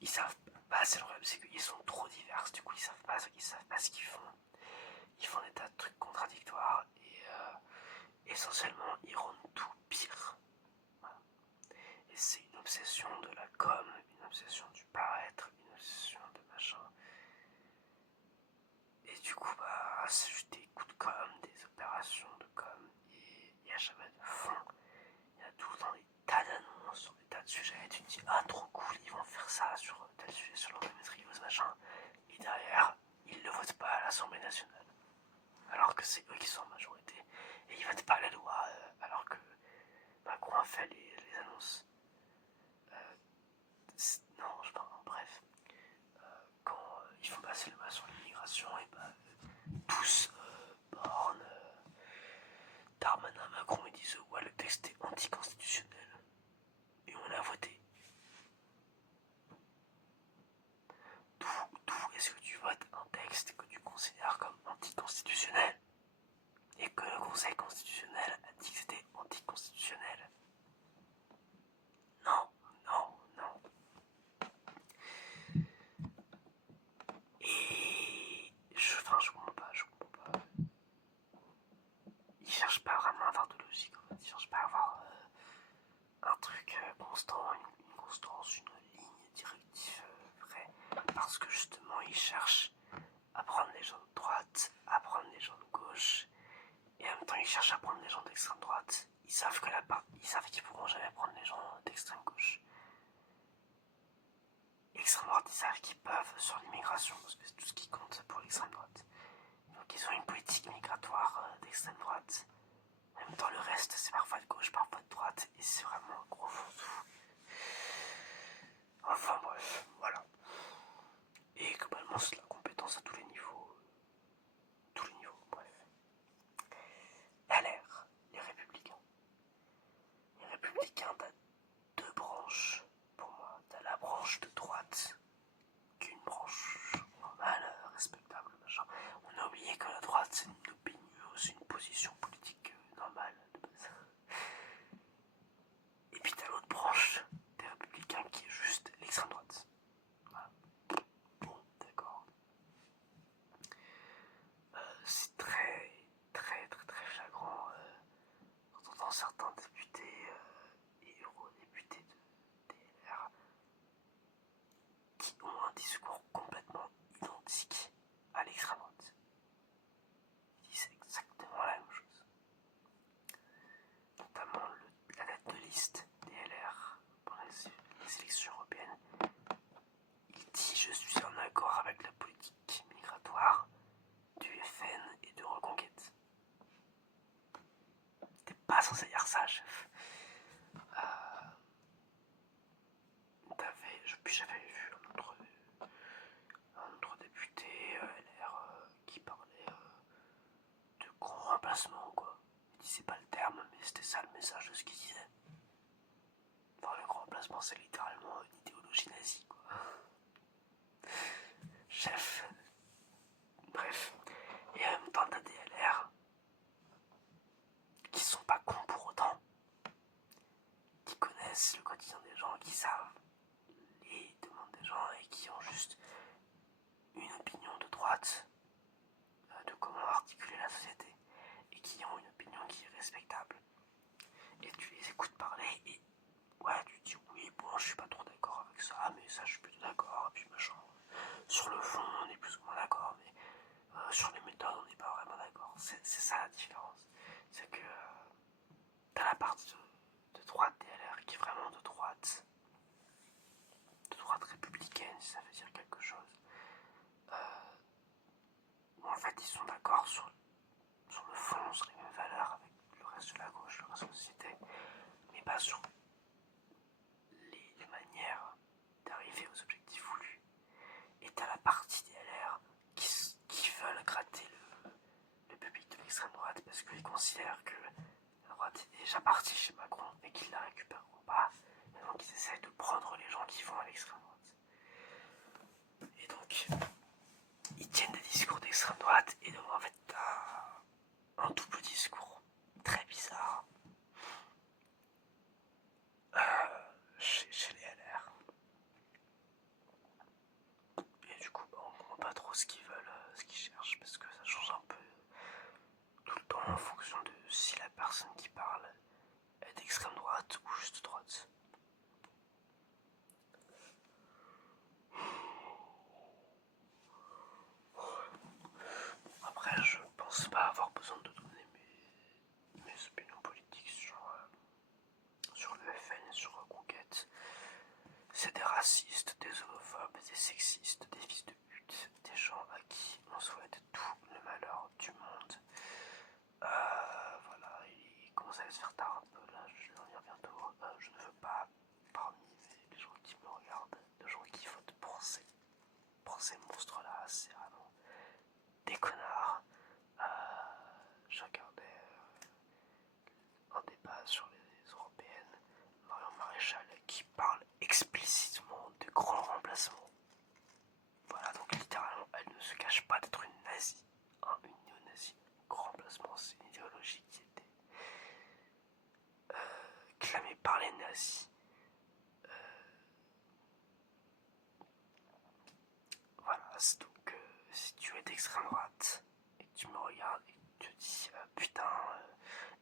Ils savent Bah, c'est le problème, c'est qu'ils sont trop divers, du coup ils savent pas ce qu'ils font. Ils font des tas de trucs contradictoires et essentiellement ils rendent tout pire. Voilà. Et c'est une obsession de la com, une obsession du paraître, une obsession de machin. Et du coup, bah, c'est juste des coups de com, des opérations de com, et il n'y a jamais de fond. Il y a tout le temps des tas d'annonces sur des tas de sujets, et tu te dis, ah, trop cool, ils vont faire ça sur tel sujet, sur l'endométriose, machin. Et derrière, ils ne le votent pas à l'Assemblée nationale. Alors que c'est eux qui sont en majorité. Et ils votent pas la loi, alors que Macron a fait les annonces. Non, je sais pas, bref. Quand ils font passer le loi sur l'immigration, et bah, tous, Borne, Darmanin, Macron, ils disent ouais, le texte est anticonstitutionnel. Et on l'a voté. D'où est-ce que tu votes un texte que tu considères comme anticonstitutionnel et que le Conseil constitutionnel a dit que c'était anticonstitutionnel? Non, non, non. Et je comprends pas. Ils cherchent pas vraiment à avoir de logique, en fait. Ils cherchent pas à avoir un truc constant, une constance, une ligne directive vraie. Parce que justement, ils cherchent à prendre les gens de droite, à prendre les gens de gauche, et en même temps, ils cherchent à prendre les gens d'extrême droite. Ils savent qu'ils pourront jamais prendre les gens d'extrême gauche. L'extrême droite, ils savent qu'ils peuvent sur l'immigration, parce que c'est tout ce qui compte pour l'extrême droite. Donc ils ont une politique migratoire d'extrême droite. En même temps, le reste, c'est parfois de gauche, parfois de droite, et c'est vraiment un gros fourre-tout. Enfin bref, voilà. Et globalement, c'est de la compétence à tous les niveaux. Tous les niveaux, bref. LR, les Républicains. Les Républicains, t'as deux branches, pour moi. T'as la branche de droite, qui est une branche normale, respectable, machin. On a oublié que la droite, c'est une opinion, c'est une position politique normale, de base. Et puis t'as l'autre branche des Républicains, qui est juste l'extrême droite. Voilà. Bon, d'accord. C'est très flagrant quand on entend certains députés et eurodéputés de DLR qui ont un discours complètement identique à l'extrême droite. Ils disent exactement la même chose. Notamment la tête de liste DLR pour les élections européennes. Il dit je suis en accord avec la politique migratoire du FN et de Reconquête. T'es pas censé dire ça, chef. J'avais vu un autre député LR qui parlait de gros remplacement, quoi. Il disait pas le terme, mais c'était ça le message de ce qu'il disait. Enfin, le grand remplacement, c'est littéralement une idéologie nazie, quoi. Chef. Bref. Et en même temps, t'as des LR qui sont pas cons pour autant, qui connaissent le quotidien des gens, qui savent les demandes des gens et qui ont juste une opinion de droite de comment articuler la société et qui ont une opinion qui est respectable. Et tu les écoutes parler et ouais, tu te dis oui, bon, je suis pas trop d'accord avec ça, mais ça, je suis plutôt d'accord, et puis machin. Sur le fond, on est plus ou moins d'accord, mais sur les méthodes, on n'est pas vraiment d'accord. C'est ça la différence. C'est que t'as la partie de droite DLR qui est vraiment de droite républicaine, si ça veut dire quelque chose. Où en fait, ils sont d'accord sur le fond, sur les mêmes valeurs avec le reste de la gauche, le reste de la société, mais pas sur les manières d'arriver aux objectifs voulus. Et t'as la partie des LR qui veulent gratter le public de l'extrême droite parce qu'ils considèrent que la droite est déjà partie chez Macron et qu'ils la récupéreront pas. Et donc ils essayent de prendre les gens qui vont à l'extrême droite. Et donc ils tiennent des discours d'extrême droite et donc en fait t'as un double discours très bizarre chez les LR. pas trop ce qu'ils veulent, ce qu'ils cherchent, parce que ça change un peu tout le temps en fonction de si la personne qui parle est d'extrême droite ou juste droite. Après, je pense pas avoir besoin de donner mes opinions politiques sur le FN et sur Reconquête. C'est des racistes, des homophobes, des sexistes, des fils de pute, des gens à qui on souhaite tout le malheur du monde. Voilà, il commence à se faire tard un peu là, je vais dormir bientôt. Je ne veux pas, parmi les gens qui me regardent, les gens qui votent pour ces monstres-là, c'est vraiment des connards. Je regardais un débat sur les européennes, Marion Maréchal qui parle explicitement de grands remplacements. Voilà, donc littéralement, elle ne se cache pas d'être une nazie, hein, une néo-nazie. Grand remplacement, c'est une idéologie qui était clamée par les nazis. Voilà, donc si tu es d'extrême droite et que tu me regardes et que tu te dis putain,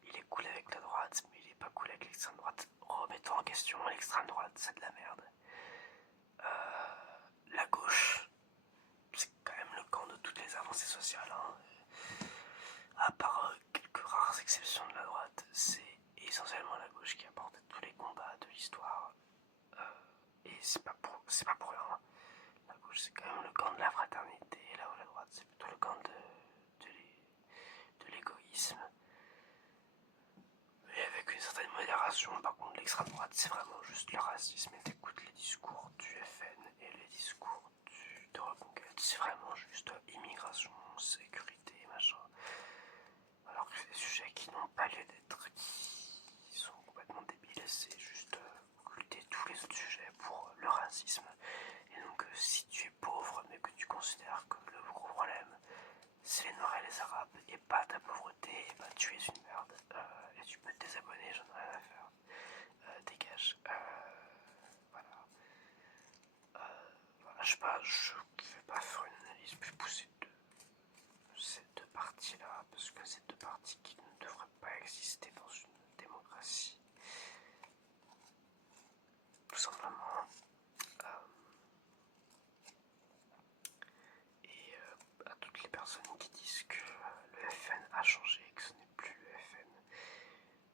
il est cool avec la droite, mais il est pas cool avec l'extrême droite, remettons en question l'extrême droite, c'est de la merde. La gauche, c'est quand même le camp de toutes les avancées sociales, hein. À part quelques rares exceptions de la droite, c'est essentiellement la gauche qui apporte tous les combats de l'histoire. Et c'est pas pour rien. La gauche, c'est quand même le camp de la fraternité, là où la droite, c'est plutôt le camp de l'égoïsme. Mais avec une certaine modération. Par contre, l'extrême droite, c'est vraiment juste le racisme. Et t'écoutes les discours du FN et les discours de Reconquête, c'est vraiment juste immigration, sécurité, machin. Alors que c'est des sujets qui n'ont pas lieu d'être, qui sont complètement débiles. C'est juste occulter tous les autres sujets pour le racisme. Et donc, si tu es pauvre, mais que tu considères que le gros problème c'est les Noirs et les Arabes et pas ta pauvreté, et bah tu es une merde. Et tu peux te désabonner, j'en ai rien à faire. Dégage. Voilà. Voilà. Je vais pas faire une analyse plus poussée de ces deux parties-là, parce que c'est deux parties qui ne devraient pas exister dans une démocratie. Tout simplement. Et à toutes les personnes qui disent que le FN a changé, que ce n'est plus le FN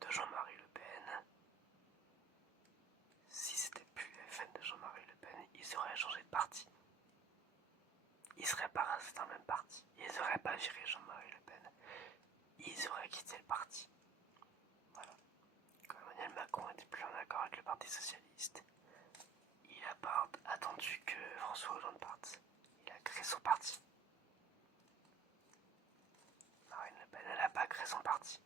de Jean-Marie Le Pen, si c'était plus le FN de Jean-Marie Le Pen, ils auraient changé de parti. Ils seraient pas restés dans le même parti. Ils auraient pas viré Jean-Marie Le Pen. Ils auraient quitté le parti. Voilà. Quand Emmanuel Macron n'était plus en accord avec le Parti Socialiste, il a pas attendu que François Hollande parte. Il a créé son parti. Marine Le Pen, elle n'a pas créé son parti.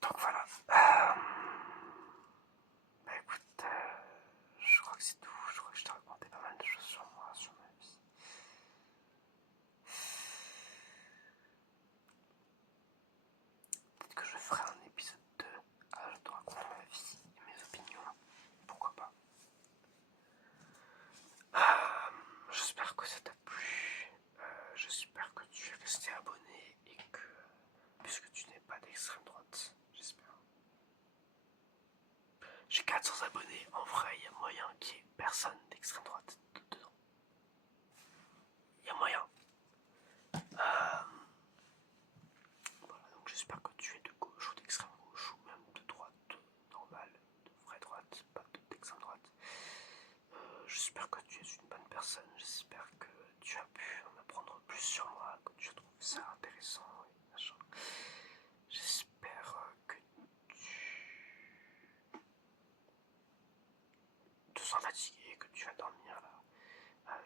Donc voilà. Bah écoute, je crois que c'est tout. Je crois que je t'ai raconté pas mal de choses sur moi, sur ma vie. Peut-être que je ferai un épisode 2. Je te raconte ma vie et mes opinions. Pourquoi pas. J'espère que ça t'a plu. J'espère que tu es resté abonné et que, puisque tu n'es pas d'extrême droite, j'espère. J'ai 400 abonnés. En vrai, il y a moyen qu'il n'y ait personne d'extrême droite dedans. Il y a moyen. Voilà, donc j'espère que tu es de gauche ou d'extrême gauche ou même de droite normale, de vraie droite, pas d'extrême droite. J'espère que tu es une bonne personne. J'espère que tu as pu en apprendre plus sur moi, que tu as trouvé ça intéressant et machin. J'espère que tu te sens fatigué, que tu vas dormir là.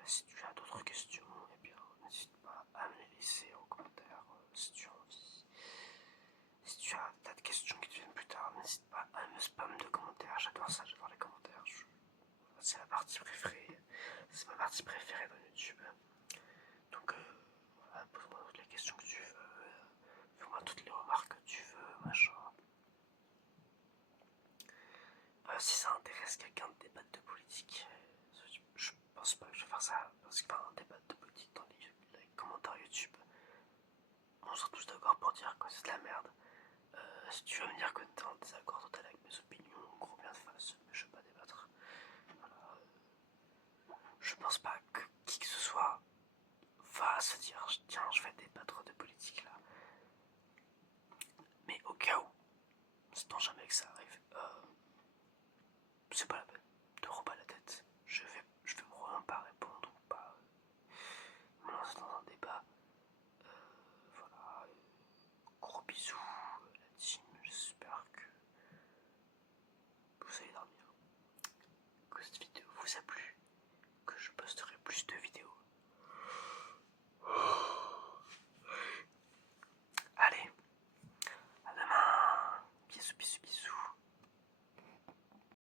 Si tu as d'autres questions, eh bien n'hésite pas à me les laisser en commentaire si tu as envie. Si tu as tas de questions qui te viennent plus tard, n'hésite pas à me spam de commentaires. J'adore ça, j'adore les commentaires. C'est la partie préférée. C'est ma partie préférée dans YouTube. Donc voilà, pose-moi toutes les questions que tu veux. Fais-moi toutes les remarques que tu veux, machin. Si ça intéresse quelqu'un de débattre de politique, je pense pas que je vais faire ça, parce que un débat de politique dans les commentaires YouTube, on sera tous d'accord pour dire que c'est de la merde. Si tu veux me dire que t'es en désaccord total avec mes opinions, gros bien de face, mais je vais pas débattre. Voilà. Je pense pas que qui que ce soit va se dire tiens, je vais débattre de politique là. Mais au cas où, c'est jamais que ça arrive, c'est pas la peine de rouler la tête. Je vais vraiment pas répondre ou pas me lancer dans un débat. Voilà. Gros bisous, la team. J'espère que vous allez dormir, que cette vidéo vous a plu.